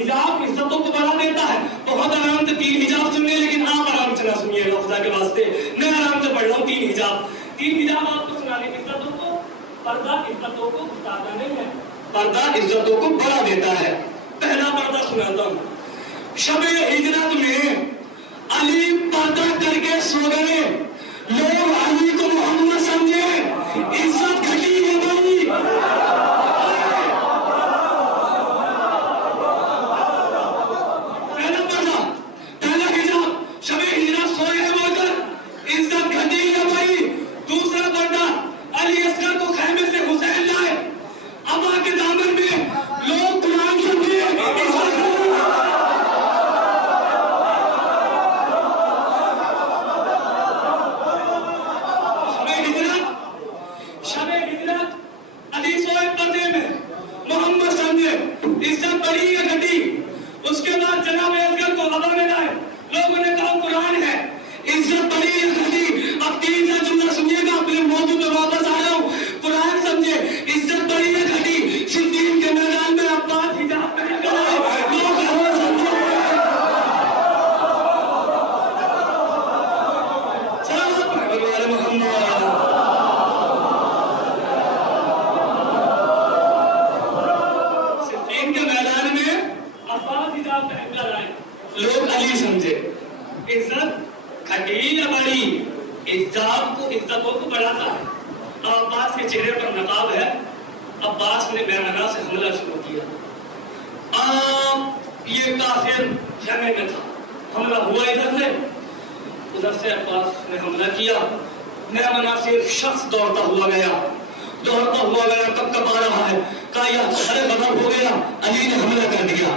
हिजाब इज्जतों को बढ़ा देता है। बहुत आराम से 3 हिजाब सुनिए, लेकिन आप आराम से ना सुनिएगा, खुदा के वास्ते मैं आराम से पढ़ रहा हूँ। 3 हिजाब आपको सुनाने की इज्जतों को, पर्दा इज्जतों को घटाता नहीं है, पर्दा इज्जतों को बढ़ा देता है। पहला पर्दा सुनाता हूँ। शबे हिजरत में अली पर्दा करके सो गए, लोग अली को मोहम्मद समझे, इज्जत घटी है भाई। लोग अली समझे, इज्जत घटी या बढ़ी, इज्जतों को बढ़ाता है। अब्बास के चेहरे पर नकाब है। अब्बास ने मैमना से हमला शुरू किया। ये काफिर खेमे में था, हमला हुआ इधर से, उधर से अब्बास ने हमला किया। मैमना से एक शख्स दौड़ता हुआ गया, कब कब आ रहा है, कहा यह अरे बदर हो गया, अली ने हमला कर दिया,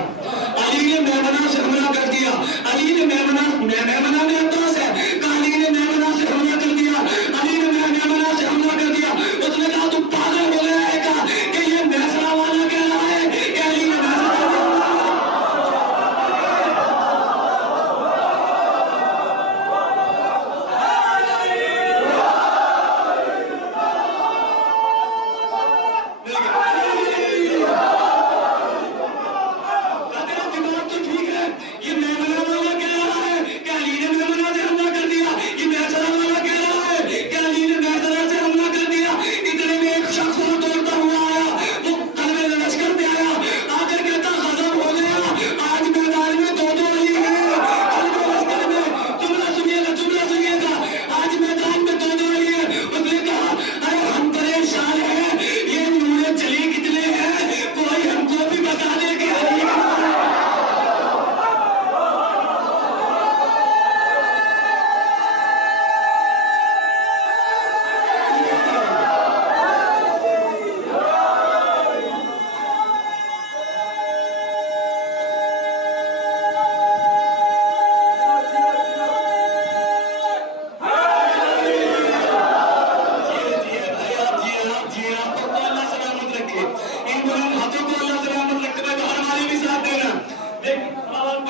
अली ने मैमना से हमला कर दिया, अली ने मैमना में अब्बास है, कहा अली ने मैमना से हमला कर दिया, अली ने मैमना से हमला कर दिया। उसने कहा तू पागल हो गया है, कहा कि ये मैसरा वाला कह रहा है कि अली ने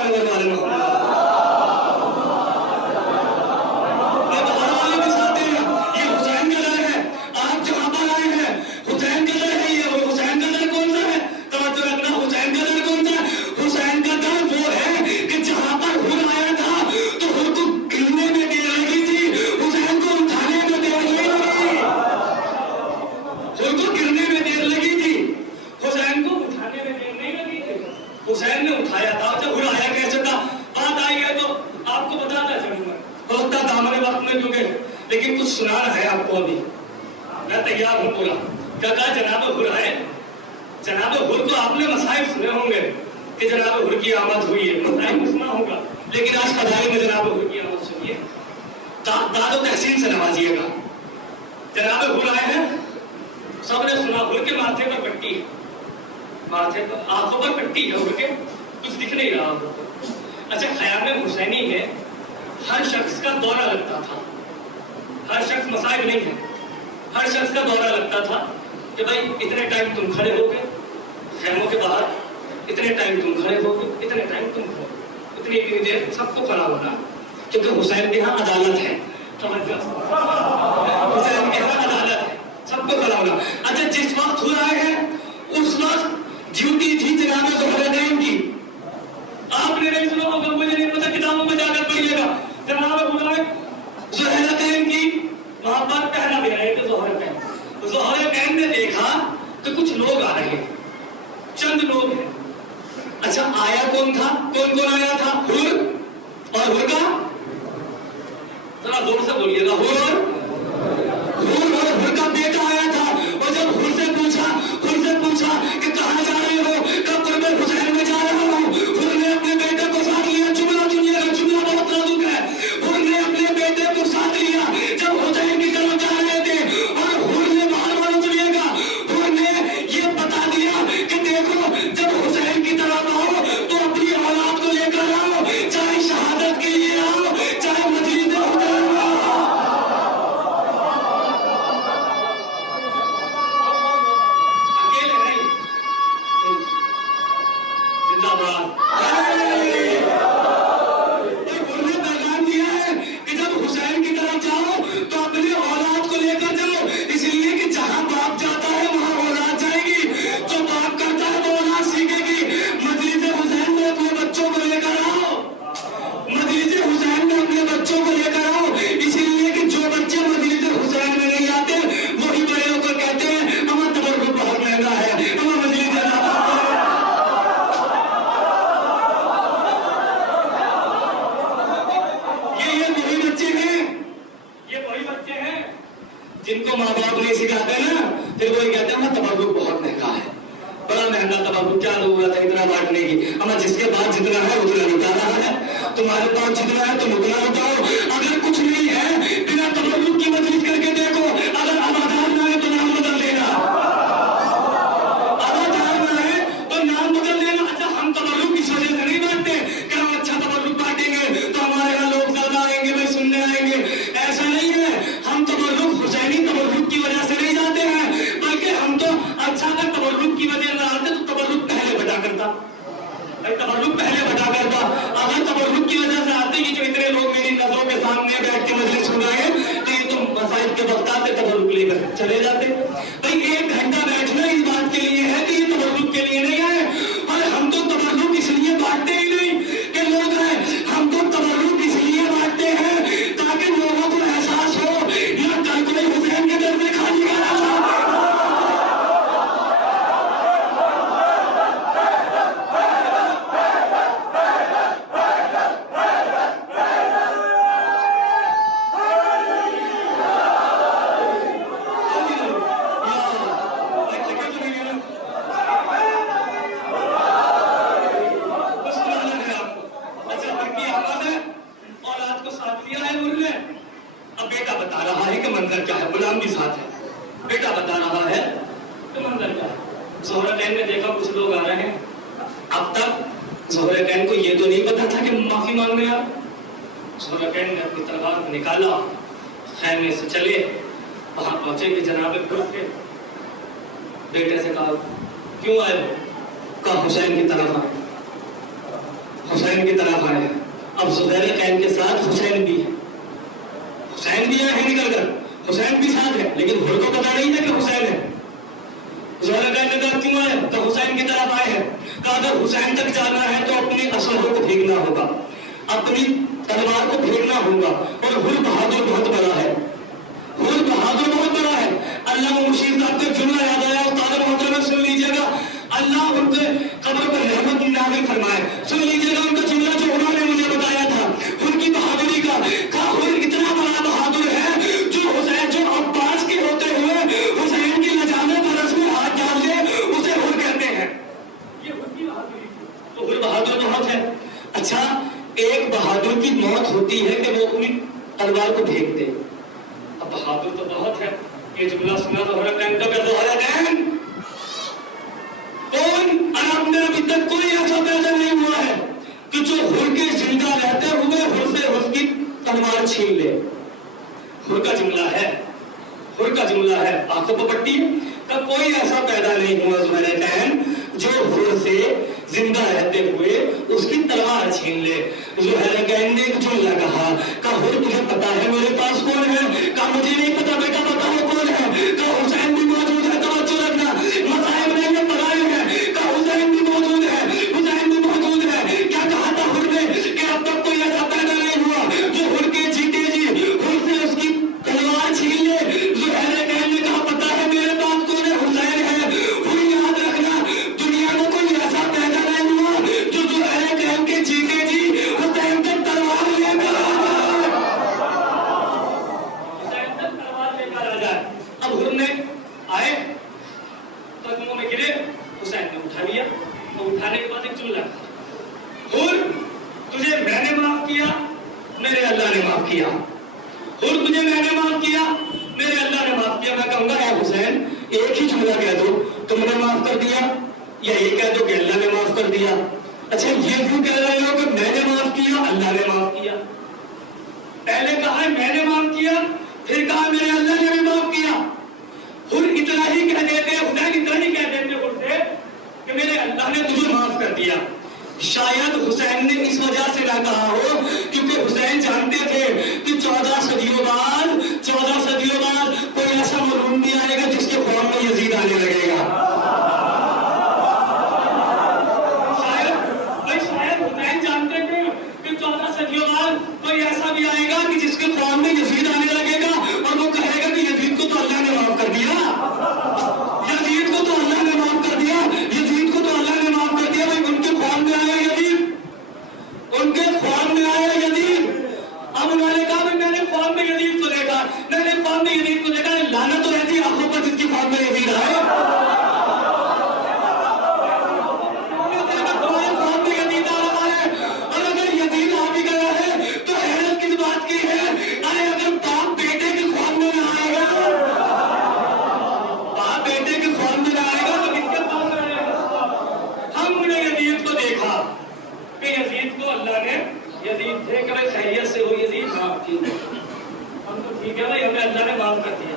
परवर वाले मोहम्मद। ये बाहर वाले भी चाहते हैं, ये हुसैन का दर है। आप जहाँ पर आए हैं हुसैन का दर है, ये हुसैन का दर कौन सा है? तवज्जो रखना, हुसैन का दर कौन सा है? हुसैन का दर वो है कि जहाँ पर हुर आया था तो हुर को गिरने में देर लगी थी, हुसैन को उठाने में देर नहीं लगी। हुर को गिरने में देर लगी थी, हुसैन को उठाने में देर नहीं लगी थी। हुसैन ने उठाया था। जब हुर आया कैसे था, बात आई है तो आपको बताता चलूंगा, होता दामने वक्त में क्योंकि, लेकिन कुछ सुनाना है आपको अभी। मैं तैयार हूँ पूरा। क्या कहा जनाब हुर आए? जनाब हुर को आपने मसाइब सुने होंगे कि जनाब हुर की आमद हुई है, मसाइब सुना होगा, लेकिन आज फजाइल में जनाब हुर की आमद सुनिए। दादो तहसीन से नवाजिएगा। जनाब हुर आए हैं, सबने सुना। हुर के माथे पर पट्टी है, माथे पर आंखों पर पट्टी है, हुर के कुछ दिख नहीं रहा हुर को। अच्छा, ख़याम हुसैनी में हर शख्स का दौरा लगता था। हर शख्स मसाइब नहीं है, हर शख्स का दौरा लगता था कि भाई इतने टाइम तुम खड़े हो गए खैमों के बाहर, इतने टाइम तुम खड़े हो गए, इतने टाइम तुम खड़े, इतनी इतनी देर सबको खड़ा होना, क्योंकि हुसैन के यहाँ अदालत है। हुसैन के यहाँ अदालत है, सबको खड़ा होना। अच्छा, जिस वक्त हुआ है उस वक्त ड्यूटी थी जनाब ज़ुहरैन की। आपने नहीं सुना होगा, मुझे नहीं पता, किताबों में जाकर पढ़िएगा। जनाब ज़ुहरैन की वहां पर पहला भी आए थे ज़ुहरैन ने देखा कि कुछ लोग आ रहे हैं, चंद लोग हैं। अच्छा, आया कौन था? कौन कौन आया था? हुर और हुर का, जरा जोर से बोलिएगा, हुर और हुर का बेटा आया था। और जब हुर से पूछा कि कहाँ जा रहे हो? कब कुर्बे हुसैन में जा रहा हूँ। हुर ने अपने बेटे को साथ लिया। जुमला सुनिएगा, जुमला बहुत नाजुक है। हुर ने अपने बेटे को साथ लिया जब हुसैन की तरफ जा रहे थे, और हुर ने बार सुनिएगा, हुर ने ये बता दिया कि देखो, जब हुसैन की तरफ आओ तो अपनी औलाद को लेकर आओ, चाहे शहादत के लिए आओ, चाहे मजलिस हुसैन में आओ। अकेले नहीं, जिंदाबाद। हुर ने पैगाम दिया है कि जब हुसैन की तरफ जाओ तो अपनी औलाद को लेकर जाओ, इसलिए कि जहां बाप जाता है वहां औलाद जाएगी, जो बाप करता है वो औलाद सीखेगी। मजलिस हुसैन में अपने बच्चों को लेकर आओ, मजलिस हुसैन में अपने बच्चों को लेकर आओ, इसीलिए कि जो बच्चे मजलिस हुसैन में नहीं आते वही बड़े होकर कहते हैं हमारा तबर्रुक बहुत महंगा है, हमारा मजलिस जिनको माँ बाप नहीं सिखाते ना, फिर वही कहते हैं तबर्रुक बहुत महंगा है, बड़ा महंगा तबर्रुक, क्या जरूरत है इतना बांटने की, हमें जिसके पास जितना है उतना लुटा रहा है, तुम्हारे पास जितना है तुम उतना लुटाओ। अगर कुछ नहीं है, बिना तबर्रुक की मजलिस करके देखो, अगर आबादार ना है तो नाम बदल देना, आबादार ना है तो नाम बदल देना। अच्छा, हम तबर्रुक इस वजह से नहीं बांटते कि हम अच्छा तबर्रुक बांटेंगे तो हमारे यहाँ लोग ज्यादा आएंगे, भाई सुनने आएंगे, ऐसा नहीं है। हम तबर्रुक हुसैनी तबर्रुक की वजह से नहीं जाते हैं, बल्कि हम तो अच्छा अगर तबर्रुक की वजह से आते तो तबर्रुक पहले बटा करता, तबर्रुक पहले बटा करता। अगर तबर्रुक की वजह से आते कि जो इतने लोग मेरी नजरों के सामने बैठ के मजलिस सुनाए तो ये तुम मसाइब के वक्त आते तबर्रुक लेकर चले जाते। भाई 1 घंटा बैठना इस बात के लिए है कि ये तबर्रुक के लिए नहीं आए, और हम तो तबर्रुक इसलिए बांटते ही नहीं कि लोग हैं, हम तो तबर्रुक इसलिए बांटते हैं ताकि लोगों को एहसास हो या कल कोई हुसैन के दर में खाली का ज़ुहरैन ने देखा कुछ लोग आ रहे हैं। अब तक ज़ुहरैन को ये तो नहीं पता था कि माफी मांग रहे हैं। ज़ुहरैन ने अपनी तलवार को निकाला, खैमे से चले, वहां पहुंचे कि जनाब के बेटे से कहा क्यों आए? कहा हुसैन की तरफ आए। हुसैन حسین کی طرف آئے. اب زہیر قین کے ساتھ حسین بھی ہے. حسین بھی آئے ہیں نکل کر, حسین بھی ساتھ ہے, لیکن ہر کو پتا نہیں ہے کہ حسین ہے. زہیر قین نے کہا کیوں آئے؟ تو حسین کی طرف آئے ہیں. کہا اگر حسین تک جانا ہے تو اپنی اسلحوں کو پھینکنا ہوگا, اپنی تلوار کو پھینکنا ہوگا. اور ہر بہادر بہت بڑا ہے, ہر بہادر بہت بڑا ہے. اللہ مرشید صاحب کا جملہ یاد آیا, استاد محترم سن لیجیے گا, اللہ ان کے قبر پر رحمت نازل فرمائے. سن لیجیے گا ان کا جملہ جو انہوں نے مجھے بتایا تھا ان کی بہادری کا. کہا ہر اتنا بڑا بہادر ہے جو حسین, جو عباس کے ہوتے ہوئے حسین کی لجامت پر رسم ہاتھ ڈال دے اسے ہر کہتے ہیں. یہ ان کی بہادری تھی. تو ہر بہادر بہت ہے. اچھا, ایک بہادر کی موت ہوتی ہے کہ وہ اپنی تلوار کو پھینک دے. اب بہادر تو بہت ہے. یہ جملہ سنا تو ہر ٹائم کا زہیر قین کون؟ عرب میں ابھی تک کوئی ایسا پیدا نہیں ہوا ہے کہ جو ہر کے زندہ رہتے ہوئے ہر سے اس کی تلوار چھین لے. ہر کا جملہ ہے, ہر کا جملہ ہے, آنکھوں پر پٹی کا کوئی ایسا پیدا نہیں ہوا زہیر قین جو ہر سے زندہ رہتے ہوئے اس کی تلوار چھین لے. زہیر قین نے ایک جملہ کہا, ہر تجھے پتا ہے میرے پاس کون ہے؟ کہا مجھے نہیں پتا بیٹا, پتا وہ کون ہے؟ کہا حسین بھی موجود ہے, توجہ رکھنا, مذاہب نے یہ بتائے ہیں. کہا حسین بھی موجود ہے, حسین بھی موجود ہے. کیا کہا تھا ہر نے کہ اب تک کوئی ایسا پیدا نہیں ہوا جو ہر کے جیتے جی ہر سے اس کی تلوار چھین لے. زہیر قین نے کہا پتا ہے میرے پاس کون ہے؟ حسین ہے. ہر یاد رکھنا, دنیا میں کوئی ایسا پیدا نہیں ہوا جو زہیر قین کے جیتے جی حسین تک تلوار لے کر آ جائے. حسین تک تلوار لے کر آ جائے. اب ہر نے آئے, قدموں میں گرے, حسین نے اٹھا لیا. تو اٹھانے کے بعد ایک جملہ, ہر تجھے میں نے معاف کیا, میرے اللہ نے معاف کیا. ہر تجھے میں نے معاف کیا, میرے اللہ نے معاف کیا. میں کہوں گا اے حسین ایک ہی جملہ کہہ دو, تم نے معاف کر دیا, یا یہ کہہ دو کہ اللہ نے معاف کر دیا. اچھا یہ کیوں کہہ رہے ہو کہ میں نے معاف کیا, اللہ نے معاف کیا؟ پہلے کہا ہے میں نے معاف کیا, پھر کہا میرے اللہ نے بھی معاف کیا. ہر اتنا ہی کہہ دیتے, حسین اتنا ہی کہہ دیتے ہر سے کہ میرے اللہ نے تجھے معاف کر دیا. شاید حسین نے اس وجہ سے نہ کہا ہو کیونکہ حسین جانتے تھے کہ 14 صدیوں بعد کوئی ایسا مظلوم بھی آئے گا جس کے قوم میں یزید آنے لگے گا. شاید حسین جانتے تھے کہ 14 صدیوں بعد کوئی ایسا بھی آئے گا کہ جس کے قوم میں یزید آنے لگے گا اور وہ کہے گا کہ یزید کو تو اللہ نے معاف کر دیا, یزید کو تو اللہ نے معاف کر دیا, یزید کو تو اللہ نے معاف کر دیا. بھائی ان کے قوم میں آیا یزید, ان کے قوم میں آیا یزید. اب انہوں نے کہا میں نے قوم میں یزید کو دیکھا, میں نے قوم میں یزید کو دیکھا. لعنت تو ایسی آنکھوں پر جس کی قوم میں یزید آئے. یزید تھے کہ خیریت سے ہو, یزید معاف کی, ہم تو ٹھیک ہے بھائی, ہمیں اللہ نے معاف کر دیا.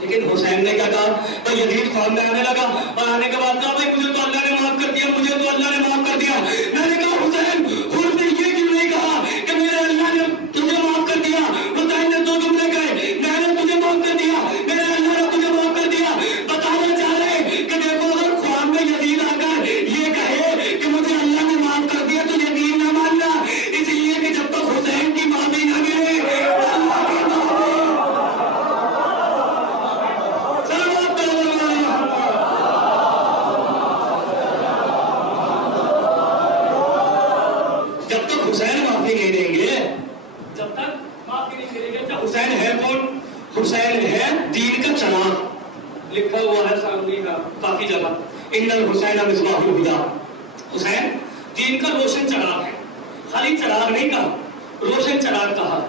لیکن حسین نے کیا کہا, تو یزید قوم میں آنے لگا اور آنے کے بعد کہا بھائی مجھے تو اللہ نے معاف کر دیا, مجھے تو اللہ نے معاف کر دیا. میں نے کہا حسین خود نے یہ کیوں نہیں کہا کہ میرے اللہ نے تجھے معاف کر دیا؟ حسین نے دو جملے کہے, میں نے تجھے معاف کر دیا, میرے اللہ نے تجھے معاف کر دیا. بتانا چاہ رہے کہ دیکھو اگر قوم میں یزید آ کر یہ کہے کہ مجھے اللہ نے معاف کر دیا تو یقین نہ ماننا, اس لیے کہ جب تک حسین کی معافی نہ ملے اللہ کی معافی. جب تک حسین معافی نہیں دیں گے, جب تک معافی نہیں کریں گے. حسین ہے کون؟ حسین ہے دین کا چراغ. لکھا ہوا ہے سامنے کا کافی جگہ, ان الحسین مصباح الہدی. حسین دین کا روشن چراغ ہے. خالی چراغ نہیں کہا, روشن چراغ کہا.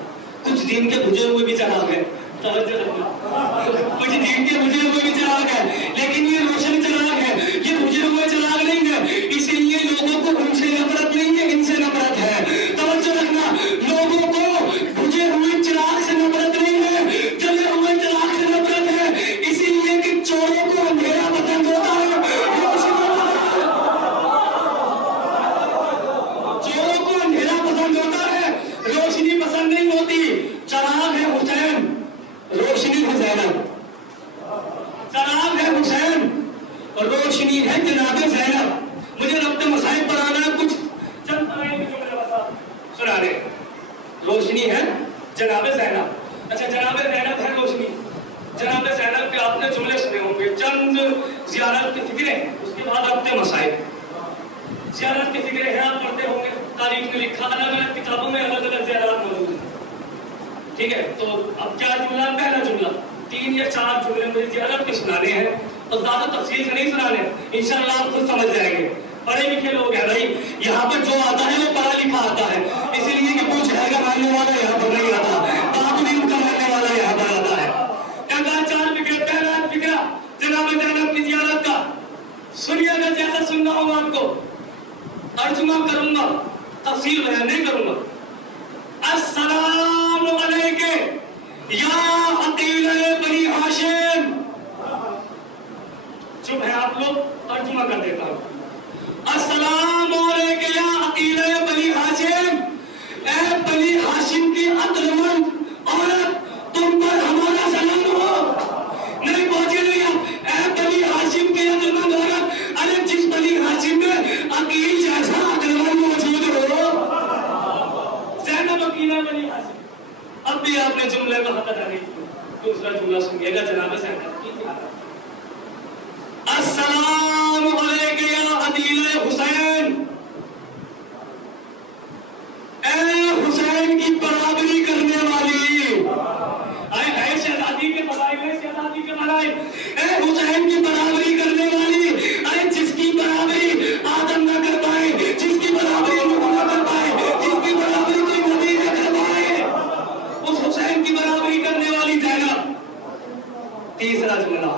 کچھ دین کے بجھے ہوئے بھی چراغ ہے, توجہ رکھنا, کچھ دین کے بجھے ہوئے بھی چراغ ہے, لیکن یہ روشن چراغ ہے, یہ بجھے ہوئے چراغ نہیں ہے. اسی لیے لوگوں کو ان سے نفرت نہیں ہے, ان سے نفرت ہے. توجہ رکھنا, لوگوں کو بجھے ہوئے چراغ سے نفرت نہیں ہے, جلے ہوئے چراغ سے نفرت ہے. اسی لیے کہ چوروں کو اندھیرا پسند ہوتا ہے, روشن सुना दे। रोशनी है जनाब ज़ैनब। अच्छा, जनाब ज़ैनब है रोशनी। जनाब ज़ैनब के आपने जुमले सुने होंगे, चंद ज़ियारत की फिक्रें, उसके बाद अपने मसाइल। ज़ियारत की फिक्रें हैं, आप पढ़ते होंगे, तारीख में लिखा, अलग अलग किताबों में अलग अलग ज़ियारत मौजूद है। ठीक है, तो अब क्या जुमला? पहला जुमला 3 या 4 जुमले मुझे ज़ियारत के सुनाने हैं और ज़्यादा तफसील से नहीं सुनाने, इंशाअल्लाह आप खुद समझ जाएंगे। पढ़े लिखे लोग हैं भाई, यहाँ पर जो आता है वो पढ़ा लिखा आता है, इसीलिए कि पूछ रहेगा मानने वाला यहाँ पर नहीं आता, बाप भी उनका मानने वाला यहाँ पर आता है। क्या 4 फिक्रे? पहला फिक्रा जनाब ज़ैनब की ज़ियारत का, सुनिएगा, जैसा सुनना होगा आपको, तर्जुमा करूंगा, तफसील बयान नहीं करूंगा। अस्सलामु अलैके या अकील बनी हाशिम। चुप है आप लोग, तर्जुमा कर देता हूं। अस्सलामु अलैके या अकील बनी हाशिम, ए बनी हाशिम की अक्लमंद औरत, तुम पर हमारा सलाम हो। नहीं पहुंचे नहीं आप, ए बनी हाशिम की अक्लमंद औरत, अरे जिस बनी हाशिम में अकील जैसा अक्लमंद मौजूद हो। ज़ैनब अकीला बनी हाशिम। अब भी आपने जुमले का हक अदा नहीं किया। दूसरा जुमला सुनिएगा जनाब ज़ैनब की ज़ियारत। अस्सलामु अलैके या अदील हुसैन, ए हुसैन की बराबरी करने वाली, है शहजादी के फज़ाइल है, शहजादी के मलाइक, ए हुसैन की बराबरी करने वाली, अरे जिसकी बराबरी आदम न कर पाए, जिसकी बराबरी नूह न कर पाए, जिसकी बराबरी कोई नबी न कर पाए, उस हुसैन की बराबरी करने वाली ज़ैनब। तीसरा जुमला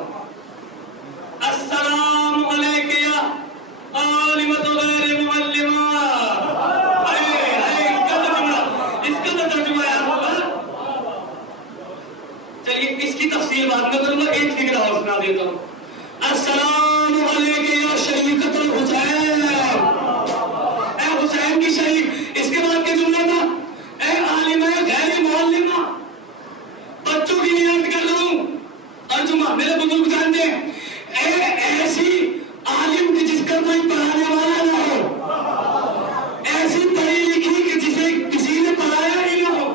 अस्सलामु अलैके या आलिमतु गैर मुअल्लिमा। इसका तो तर्जुमा याद होगा। चलिए इसकी तफसील बाद में करूंगा, एक फिक्रा और सुना देता हूँ। अस्सलामु अलैके या शरीकतुल हुसैन, ए हुसैन की शरीक। इसके बाद के जुमला था, ए आलिमा गैर मुअल्लिमा, बच्चों की नियत कर लूं। तर्जुमा मेरे बुजुर्ग जानते हैं, ऐसी आलिम कि जिसका कोई पढ़ाने वाला ना हो, ऐसी पढ़ी लिखी कि जिसे किसी ने पढ़ाया ही ना हो।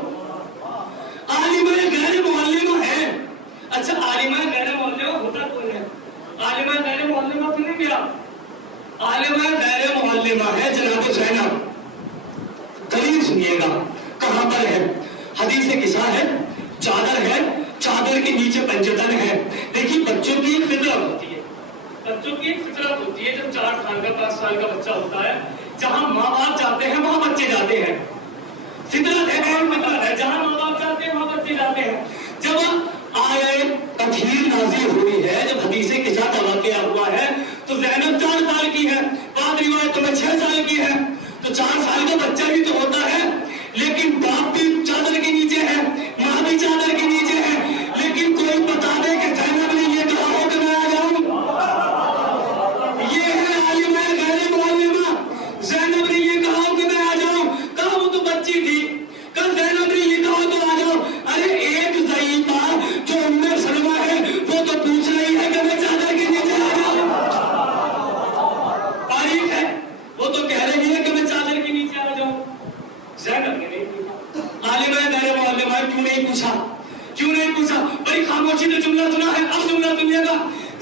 आलिमा गैर मुअल्लिमा है। अच्छा, आलिमा गैर मुअल्लिमा होता कौन है? आलिमा गैर मुअल्लिमा तो नहीं किया, आलिमा गैर मुअल्लिमा है जनाब ज़ैनब। करीब सुनिएगा कहां पर है। हदीस किस्सा है, चादर है, चादर के नीचे पंजतन है। देखिए बच्चों की एक फितरत होती है, बच्चों की एक फितरत होती है। जब 4 साल का 5 साल का बच्चा होता है, जहां माँ बाप जाते हैं वहां बच्चे जाते हैं। फितरत है, फितरत है, जहां माँ बाप जाते हैं वहां बच्चे जाते हैं। जब आए तखीर नाज़िल हुई है, जब हदीसे के साथ वाक़या हुआ है, तो ज़ैनब 4 साल की है, बाद रिवायतों में 6 साल की है। तो 4 साल का बच्चा भी तो होता है, लेकिन बाप भी चादर के नीचे है, माँ भी चादर के नीचे है। लेकिन कोई बता दे कि ज़ैनब ने ये कहा हो कि मैं आ जाऊं। ये है आलिमा गैर मुअल्लिमा। ज़ैनब ने ये कहा हो कि मैं आ जाऊं। कहा वो तो बच्ची थी, कल ज़ैनब ने ये कहा तो आ जाओ। अरे एक ज़ईफ़ा जो उम्मे सलमा है वो तो पूछ रही है कि मैं चादर के नीचे आ जाऊं। तारीफ है, वो तो कह रही है कि मैं चादर के नीचे आ जाऊं। ज़ैनब ने नहीं पूछा। आलिमा गैर मुअल्लिमा क्यों नहीं पूछा? क्यों नहीं पूछा? बड़ी खामोशी ने जुमला सुना है। अब जुमला सुनिएगा,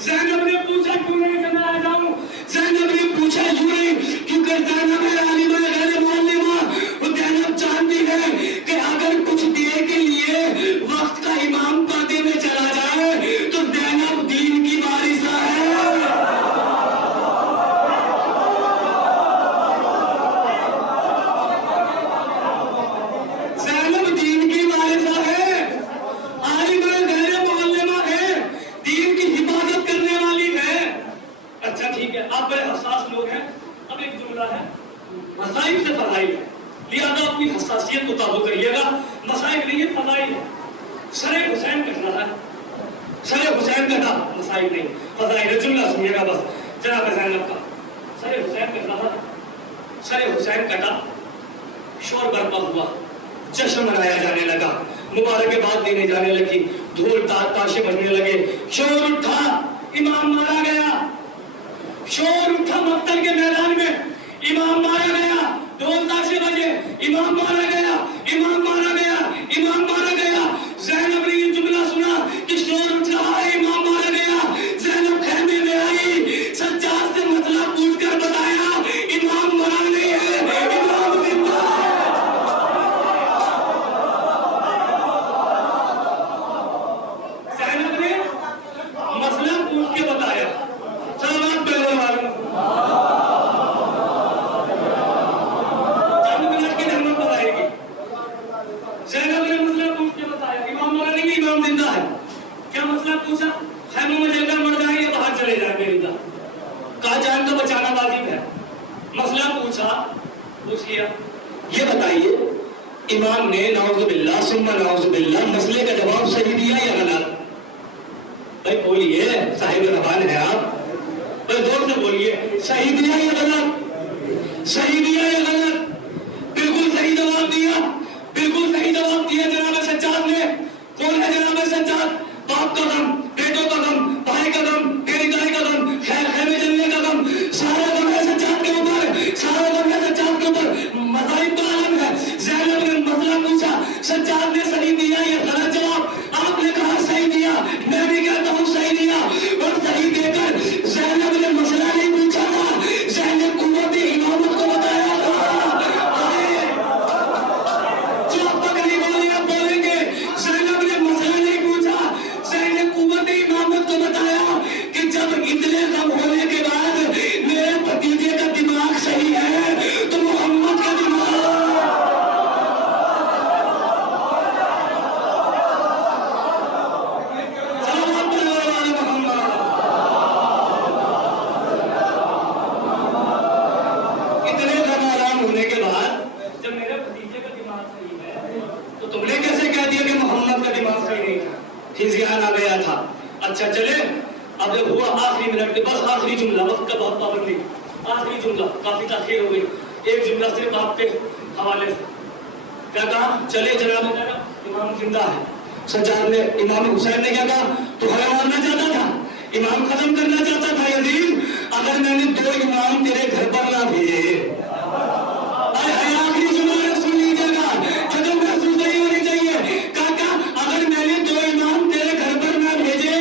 ज़ैनब ने पूछा क्यों नहीं कि मैं आ जाऊं। ज़ैनब ने पूछा यूं नहीं क्योंकि ज़ैनब है आलिमा गैर मुअल्लिमा। वो ज़ैनब जानती है कि अगर कुछ देर के लिए वक्त का इमाम पर्दे में चला जाए तो ज़ैनब दीन की वारिसा है। ज़ैनब दीन की वारिसा है, आलिमा गैर मुअल्लिमा है, दीन की हिफाजत करने वाली है। अच्छा ठीक है, आप बड़े हसास लोग हैं। अब एक जुमला है, मसाइब से फज़ाइल है, लिहाजा अपनी हसासियत को काबू करिएगा। मसाइब नहीं है, फज़ाइल है। सरे हुसैन कट रहा है, सरे हुसैन कटा, मसाइब नहीं, फज़ाइल है। जुमला सुनिएगा बस जनाब ज़ैनब का। सरे हुसैन कट रहा है, सरे हुसैन कटा, शोर बर्पा हुआ, जश्न मनाया जाने लगा, मुबारकबाद देने जाने लगी, ढोल ताशे बजने लगे, शोर उठा, इमाम मारा गया। शोर उठा मक्तल के मैदान में, इमाम मारा गया, ढोल ताशे बजे, इमाम मारा کیا. یہ بتائیے امام نے نعوذ باللہ ثم نعوذ باللہ مسئلے کا جواب صحیح دیا یا غلط؟ بھائی بولیے، صاحب زبان ہے آپ، بھائی زور سے بولیے، صحیح دیا یا غلط؟ صحیح دیا یا غلط؟ بالکل صحیح جواب دیا، بالکل صحیح جواب دیا جناب سجاد نے. کون ہے جناب سجاد؟ باپ کا غم، بیٹوں کا غم، بھائی کا غم، تیری دائی کا غم، خیمے جلنے کا غم، سارا غم ہے سجاد کے اوپر، سارا غم ہے سجاد کے اوپر. مذاہب کا عالم ہے. زینب نے مسئلہ پوچھا، سجاد نے صحیح دیا یا غلط جواب؟ آپ نے کہا صحیح دیا، میں بھی کہتا ہوں صحیح دیا. اور صحیح دے کر زینب نے مسئلہ نہیں پوچھا تھا، زینب قوت امامت کو بتایا تھا. جو اب تک نہیں بولے اب بولیں گے. زینب نے مسئلہ نہیں پوچھا، زینب قوت امامت کو بتایا کہ جب اتنے غم ہونے کے بعد میرے بھتیجے کا دماغ صحیح ہے تو محمد کا دماغ. آ گیا تھا. اچھا چلے اب جب ہوا آخری منٹ کے بس آخری جملہ، وقت کا بہت پابندی، آخری جملہ، کافی تاخیر ہو گئی. ایک جملہ صرف آپ کے حوالے سے. کیا کہا؟ چلے جناب امام زندہ ہے. سجاد نے، امام حسین نے کیا کہا؟ تو ہمیں مارنا چاہتا تھا، امام ختم کرنا چاہتا تھا. یزید اگر میں نے 2 امام تیرے گھر پر نہ بھیجے، آخری جملہ سن لیجیے گا، جو محسوس نہیں ہونی چاہیے. کہا اگر میں نے 2 امام تیرے گھر پر نہ بھیجے،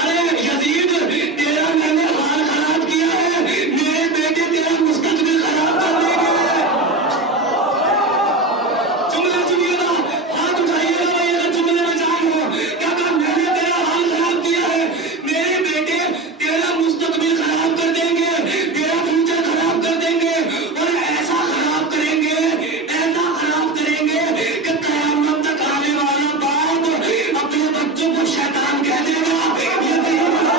ارے یزید تیرا میں نے حال خراب کیا ہے، میرے بیٹے تیرا مستقبل خراب کر دیں گے. جملہ سنیے گا، ہاتھ اٹھائیے گا بھائی اگر جملے میں جان ہو. کیا کہا؟ میں نے تیرا حال خراب کیا ہے، میرے بیٹے تیرا مستقبل خراب کر دیں گے، تیرا فیوچر خراب کر دیں گے، اور ایسا خراب کریں گے، ایسا خراب کریں گے کہ قیامت تک آنے والا باپ اپنے بچوں کو شیطان کہہ دے گا. یہ نہیں ہوگا.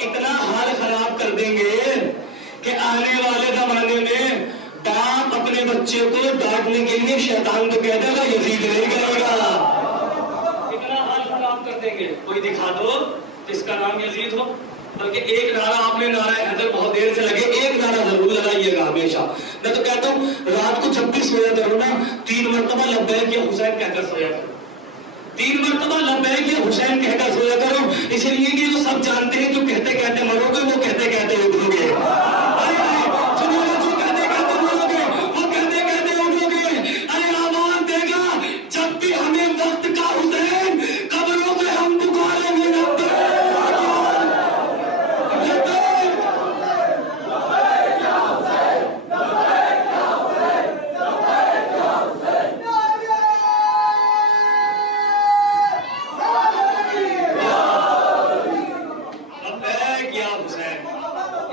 اتنا حال خراب کر دیں گے کہ آنے والے زمانے میں باپ اپنے بچے کو ڈانٹنے کے لیے شیطان کو کہہ دے گا، یزید نہیں کرے گا. اتنا حال خراب کر دیں گے. کوئی دکھا دو جس کا نام یزید ہو. بلکہ ایک نعرہ، آپ نے نعرہ حیدر بہت دیر سے لگے، ایک نعرہ ضرور لگائیے گا ہمیشہ. میں تو کہتا ہوں رات کو جب بھی سویا کرو نا 3 مرتبہ لبیک یا حسین کہہ کر سویا کرو. 3 مرتبہ لبیک یا حسین کہہ کر سویا کرو، اس لیے کہ جو سب جانتے ہیں جو کہتے کہتے مرو گے وہ کہتے کہتے اٹھو گے. جو کہتے کہتے مرو گے وہ کہتے کہتے اٹھو گے. ارے آواز دے گا جب بھی ہمیں وقت کا حسین، قبروں سے ہم پکاریں گے لبیک.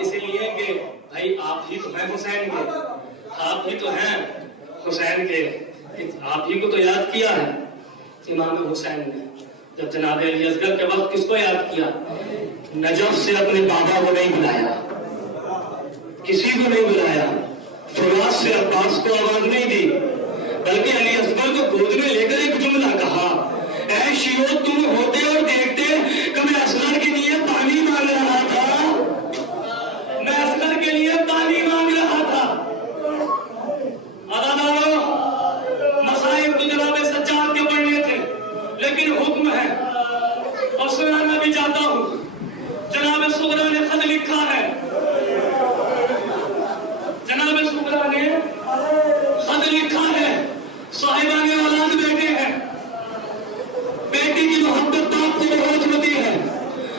حسین کے، آپ ہی تو ہیں حسین کے، آپ ہی کو تو یاد کیا ہے امام حسین نے. جب جناب علی اصغر کے وقت کس کو یاد کیا؟ نجف سے اپنے بابا کو نہیں بلایا، کسی کو نہیں بلایا، فرات سے عباس کو آواز نہیں دی، بلکہ علی اصغر کو گود میں لے کر ایک جملہ کہا، اے شیعو تم ہوتے اور دیکھتے کہ میں اصغر کے لیے پانی مانگ رہا تھا، میں اصغر کے لیے پانی مانگ رہا تھا. مسائل تو جناب سجاد کے پڑھنے تھے، لیکن حکم ہے اور سنانا بھی چاہتا ہوں. جناب صغرا نے خط لکھا ہے، جناب صغرا نے خط لکھا ہے. صاحبان اولاد بیٹے ہیں، بیٹی کی محبت باپ کو بہت ہوتی ہے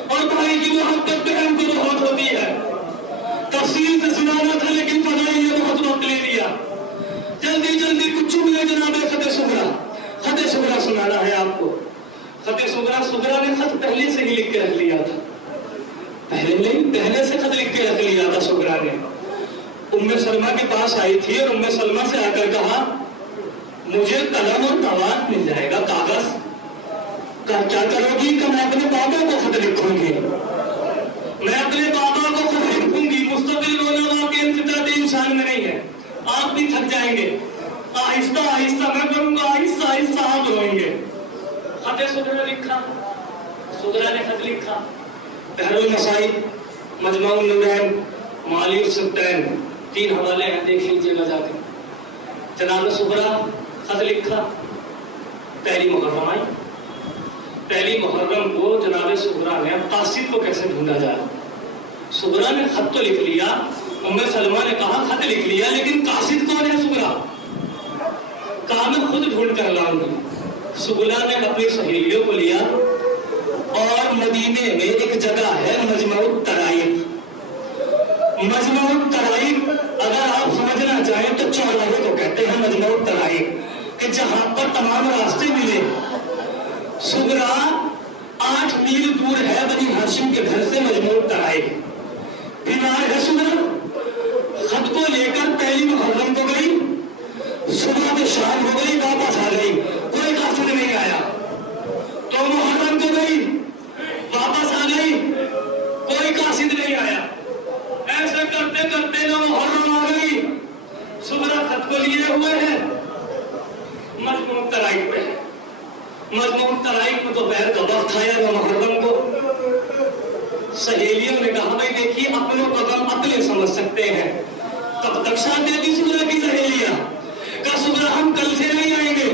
اور بھائی کی محبت بہن کو بہت ہوتی ہے. تفصیل سے سنانا تھا لیکن فضائی نے بہت وقت لے لیا. جلدی جلدی کچھ میں جناب خط صغرا، خط صغرا سنانا ہے آپ کو. خط صغرا، صغرا نے خط پہلے سے ہی لکھ کے رکھ لیا تھا، پہلے سے خط لکھ کے رکھ لیا تھا صغرا نے. ام سلمہ کے پاس آئی تھی اور ام سلمہ سے آ کر کہا मुझे कलम और दवात मिल जाएगा, कागज का क्या करोगी कि मैं अपने बाबा को खुद लिखूंगी, मैं अपने बाबा को खुद लिखूंगी। मुस्तकिल रोना के फितरत इंसान में नहीं है, आप भी थक जाएंगे। आहिस्ता आहिस्ता मैं करूंगा, आहिस्ता आहिस्ता आप रोएंगे। खत सुगरा लिखा, सुगरा ने खत लिखा। बहरुल मसाइब, मजमुउन नूरैन, माली सुल्तान, 3 हवाले हैं, देख लीजिएगा जाकर। जनाब सुगरा खत लिखा, पहली मुहर्रम आई। पहली मुहर्रम को जनाब सुगरा ने कासिद को कैसे ढूंढा जाए। सुगरा ने खत तो लिख लिया, उम्मे सलमा ने कहा खत लिख लिया, लेकिन कासिद कौन है? सुगरा कहा मैं खुद ढूंढ कर लाऊंगी। सुगरा ने अपनी सहेलियों को लिया और मदीने में एक जगह है मजमुउत तराइब। मजमुउत तराइब अगर आप समझना चाहें तो चौराहे को कहते हैं मजमुउत तराइब, कि जहां पर तमाम रास्ते मिले। सुगरा 8 मील दूर है बनी हाशिम के घर से मजमुउत तराइब। बीमार है सुगरा, खत को लेकर पहली मुहर्रम को गई, सुबह तो शाम हो गई, वापस आ गई, कोई कासिद नहीं आया। तो मुहर्रम को गई, वापस आ गई, कोई कासिद नहीं आया। ऐसे करते करते ना मुहर्रम आ गई, सुगरा खत को लिए हुए है, मजमुउत तराइब पे है। मजमुउत तराइब में दोपहर का वक्त आया ना मुहर्रम को। सहेलियों ने कहा भाई देखिए अपनों का गम अपने समझ सकते हैं। तब तक साथ देती सुगरा की सहेलियां, कहा सुगरा हम कल से नहीं आएंगे,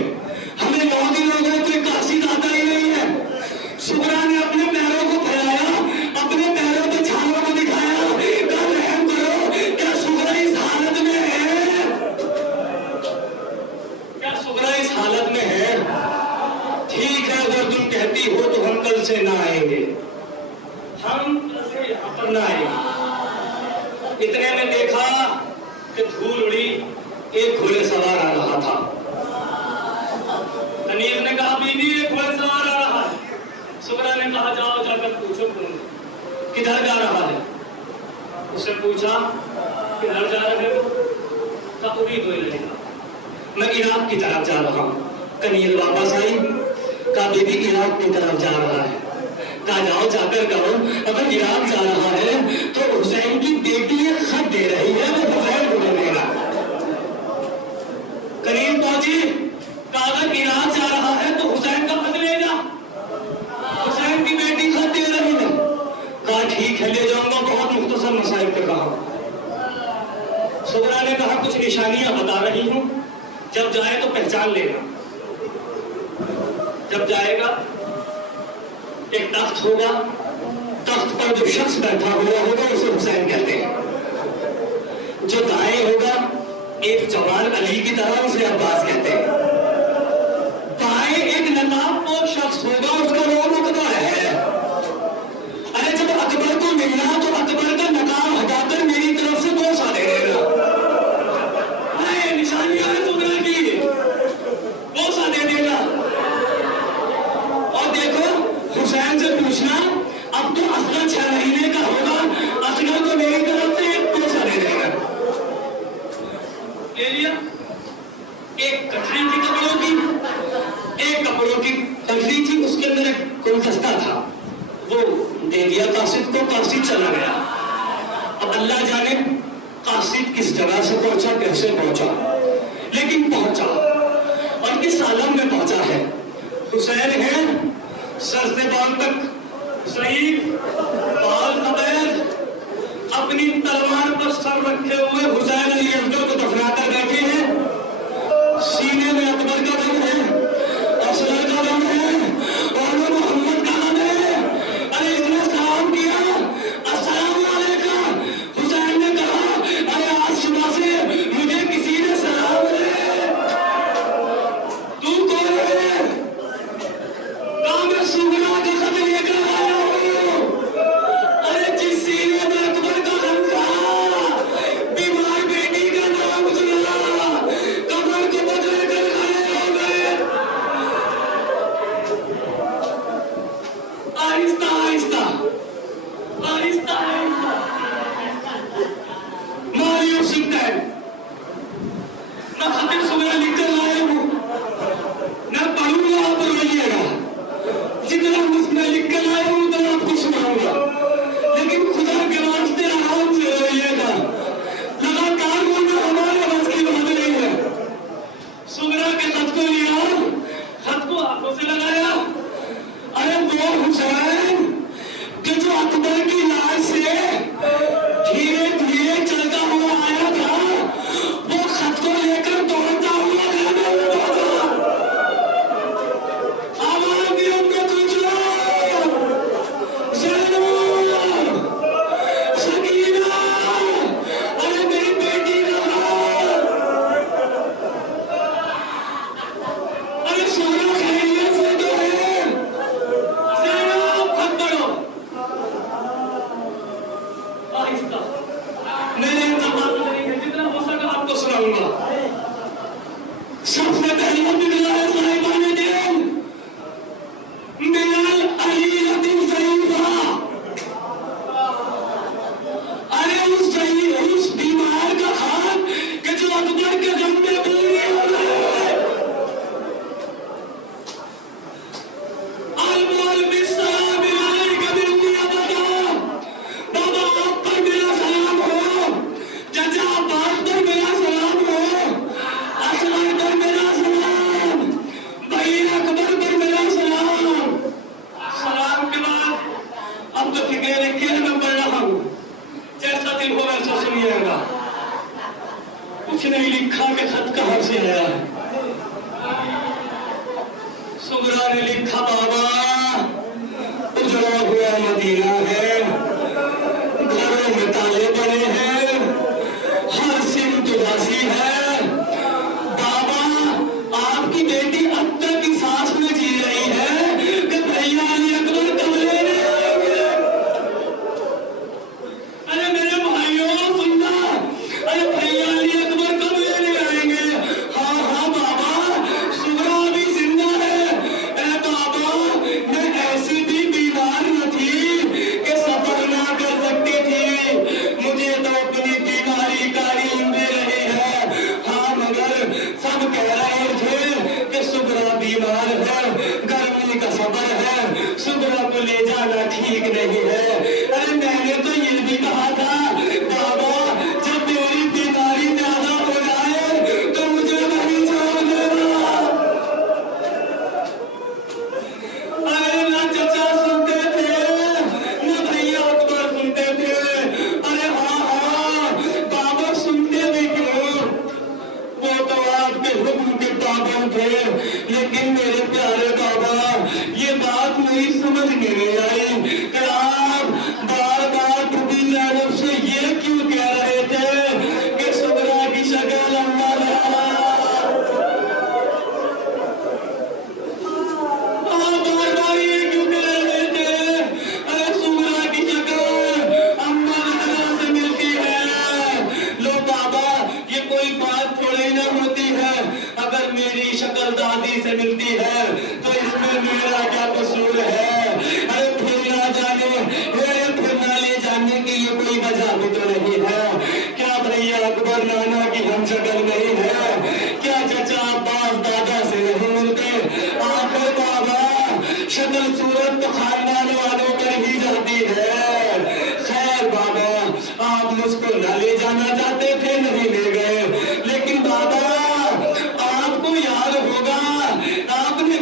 हमें 9 दिन हो गए, कोई कासिद आता ही नहीं है। सुगरा ने अपने पैरों को फैलाया, अपने पैरों पे छालों को दिखाया, कहा रहम करो, क्या सुगरा इस हालत में है? क्या सुगरा इस हालत में है? ठीक है, अगर तुम कहती हो तो हम कल से ना आएंगे, हम कल से यहाँ पर ना आएंगे। इतने में देखा कि धूल उड़ी, एक घोड़े सवार आ रहा था। अनीस ने कहा बीबी एक घोड़े सवार आ रहा है। सुगरा ने कहा जाओ जाकर पूछो किधर जा रहा है। उससे पूछा किधर जा रहे हो? तब उड़ी दो लेगा, मैं इराक की तरफ जा रहा हूँ। कनीज वापस आई, कहा बीबी इराक की तरफ जा रहा है। कहा जाओ जाकर कहो अगर इराक जा रहा है तो हुसैन की बेटी एक खत दे रही है, वो हुसैन को देगा। करीब पहुंची, कहा अगर इराक जा रहा है तो हुसैन का खत ले जा, हुसैन की बेटी खत दे रही है। कहा ठीक है ले जाऊंगा, बहुत मुख्तसर मसाइल पे कहा। सुगरा ने कहा कुछ निशानियां बता रही हूं, जब जाए तो पहचान लेना। जब जाएगा एक तख्त होगा, तख्त पर जो शख्स बैठा हुआ होगा उसे हुसैन कहते हैं। जो दाएं होगा एक जवान अली की तरह, उसे अब्बास कहते हैं। बाएं एक नकाबपोश शख्स होगा, उसका नाम अकबर है। अरे जब अकबर को मिलना तो अकबर का नकाब हटाकर मेरी तरफ से बोसा दे देना। अरे निशानियां है सुगरा की, बोसा दे देना। और देखो हुसैन से पूछना अब तो असगर 6 महीने का होगा, असगर को मेरी तरफ से एक बोसा दे देगा। ले लिया, एक कठरी थी कपड़ों की, एक कपड़ों की कठरी थी, उसके अंदर एक गुलदस्ता था, वो दे दिया कासिद को। कासिद चला गया। अब अल्लाह जाने कासिद किस जगह से पहुंचा, कैसे पहुंचा, लेकिन पहुंचा और किस आलम में पहुंचा है। हुसैन है सर से बाल तक शहीद, बाल अवैध, अपनी तलवार पर सर रखे हुए हुसैन अली अफजल को दफनाकर बैठे हैं। सीने में अकबर का दम है, असगर का दम है, और मोहम्मद का दम है। अरे इतना सलाम किया, अस्सलाम वालेकुम। हुसैन ने कहा अरे आज सुबह से मुझे किसी ने सलाम दिया, तू कौन है? कहा मैं सुगरा का खत लेकर आया हूँ। अरे जिस सीने में अकबर का दम था, बीमार बेटी का नाम सुना, कब्र को बदल कर खड़े हो गए। आहिस्ता आहिस्ता आहिस्ता मारियो सुल्तान, मैं खतीब सुगरा लिखकर लाया हूँ। हाथों से लगाया। अरे वो हुसैन कि जो अकबर की लाश से धीरे धीरे चलता हुआ आया था, वो खत को लेकर दौड़ता हुआ घर में पहुंचा। आवाज दी उनको, तुझो ज़ैनब, सकीना, अरे मेरी बेटी कहाँ? अरे सुगरा खैरियत से तो है? ज़ैनब, खत पढ़ो। आहिस्ता, मेरे इंतज़ार नहीं है, जितना हो सका आपको सुनाऊंगा। सबसे पहले बिलाल साहिबा ने दिन बिलाल अली लतीफ ज़ईफ़ा, अरे उस बीमार का खान कि जो अकबर के गम में पूरी हो गए। अलमोल बिस्सलाम अलैका मिन्नी अबदा, बाबा आप पर मेरा सलाम हो, चाचा अब्बास पर मेरा सलाम हो, असगर पर मेरा सलाम, भाई अकबर पर मेरा सलाम। सलाम के बाद अब तो फिक्र रखिए, मैं पढ़ रहा हूँ, जैसा दिल हो वैसा सुनिएगा। कुछ नहीं लिखा कि खत कहाँ से आया है। सुगरा ने लिखा, बाबा उजड़ा हुआ मदीना है, घरों में ताले पड़े हैं, हर सिमत उदासी है। बाबा आपकी बेटी अब तक इस सांस में जी रही है कि भैया अली अकबर कब लेने आएंगे। अरे मेरे भाइयों सुनना, अरे भैया अली अकबर कब लेने आएंगे? हाँ हाँ बाबा, सुगरा अभी जिंदा है। ए बाबा, मैं ऐसी भी बीमार न थी कि सफर ना कर सकती थी, मुझे तो अपनी बीमारी का इल्म दे रही है। हाँ मगर सब कह रहे थे कि सुगरा बीमार है, गर्मी का सफर है, सुगरा को ले जाना ठीक नहीं है। अरे मैंने तो ये भी कहा था, बाबा जब मेरी बीमारी ज्यादा हो जाए तो मुझे वहीं छोड़ देना। अरे ना चचा सुनते थे, ना भैया अकबर सुनते थे। अरे हाँ हाँ बाबा, सुनते भी क्यों, वो तो आपके हुक्म के पाबंद थे। लेकिन मेरे प्यारे बाबा, ये बात मेरी समझ में नहीं आई कि आप बार बार बीबी ज़ैनब से ये क्यों कह रहे थे कि सुगरा की शक्ल अम्मा रहा। बार बार ये क्यों कह रहे थे? अरे सुगरा की शक्ल अम्मा रहा से मिलती है। लो बाबा, ये कोई बात थोड़ी ना होती है। अगर मेरी शक्ल दादी से मिलती है तो इसमें मेरा क्या कसूर है? अरे फिर ना जाने, फिर ना ले जाने की ये कोई वजह भी तो नहीं है। क्या भैया अकबर नाना की हम शक्ल नहीं है? क्या चचा अब्बास दादा से नहीं मिलते? आखिर बाबा शक्ल सूरत तो खानदान वालों पर ही जाती है। खैर बाबा, आप मुझको न ले जाना चाहते थे, नहीं ले गए। लेकिन बाबा आपको याद होगा, आपने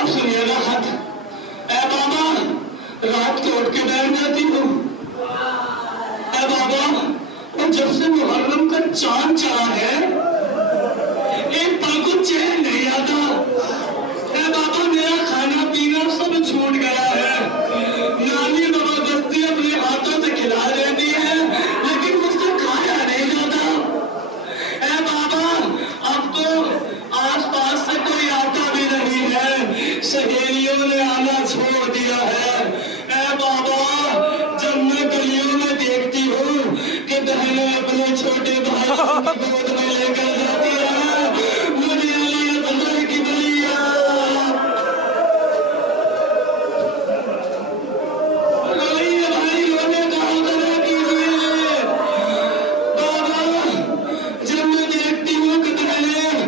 اب سنیے گا خط. اے بابا رات کو اٹھ کے بیٹھ جاتی ہوں. اے بابا اور جب سے محرم کا چاند چڑھا ہے ایک پل کو چین نہیں آتا. اے بابا میرا کھانا پینا سب چھوٹ گیا ہے. نانی زبردستی اپنے ہاتھوں سے کھلا دیتی ہے لیکن مجھ سے کھایا نہیں جاتا. اے بابا اب تو آس پاس سے کوئی آتا بھی نہیں ہے. سہیلیوں نے آنا چھوڑ دیا ہے. اے بابا جب میں گلیوں میں دیکھتی ہوں کہ بہنیں اپنے چھوٹے بھائی کو گود میں لے کر جاتی ہیں مجھے علی اصغر کی بلی یاد. بھائی رونے کا حوصلہ کیجیے. بابا جب میں دیکھتی ہوں کہ بہنیں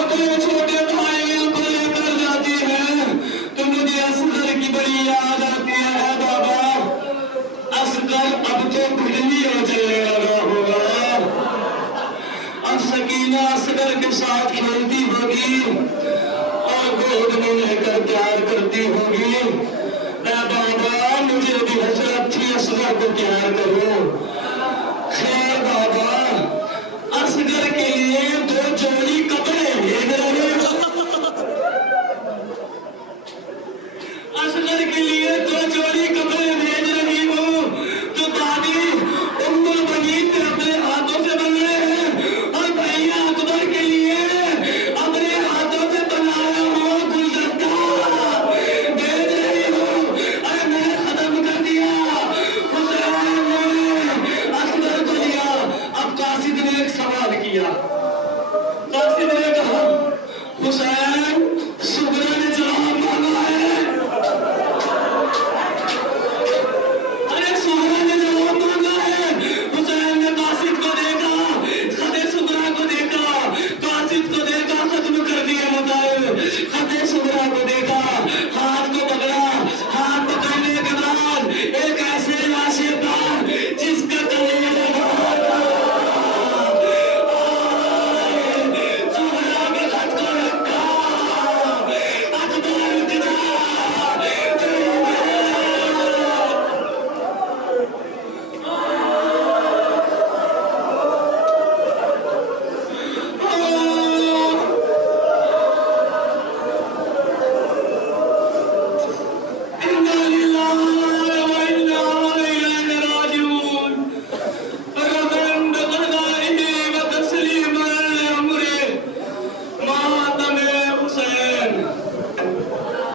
اپنے چھوٹے بھائیوں کو لے کر جاتی ہیں تو مجھے اصغر کی بڑی یاد آتی ہے. بابا اصغر اب تو بجلی ہو چلنے لگا ہوگا. اب سکینہ اصغر کے ساتھ کھیلتی ہوگی اور گود میں لے کر پیار کرتی ہوگی. اے بابا مجھے بھی حسرت تھی اصغر کو پیار کرو.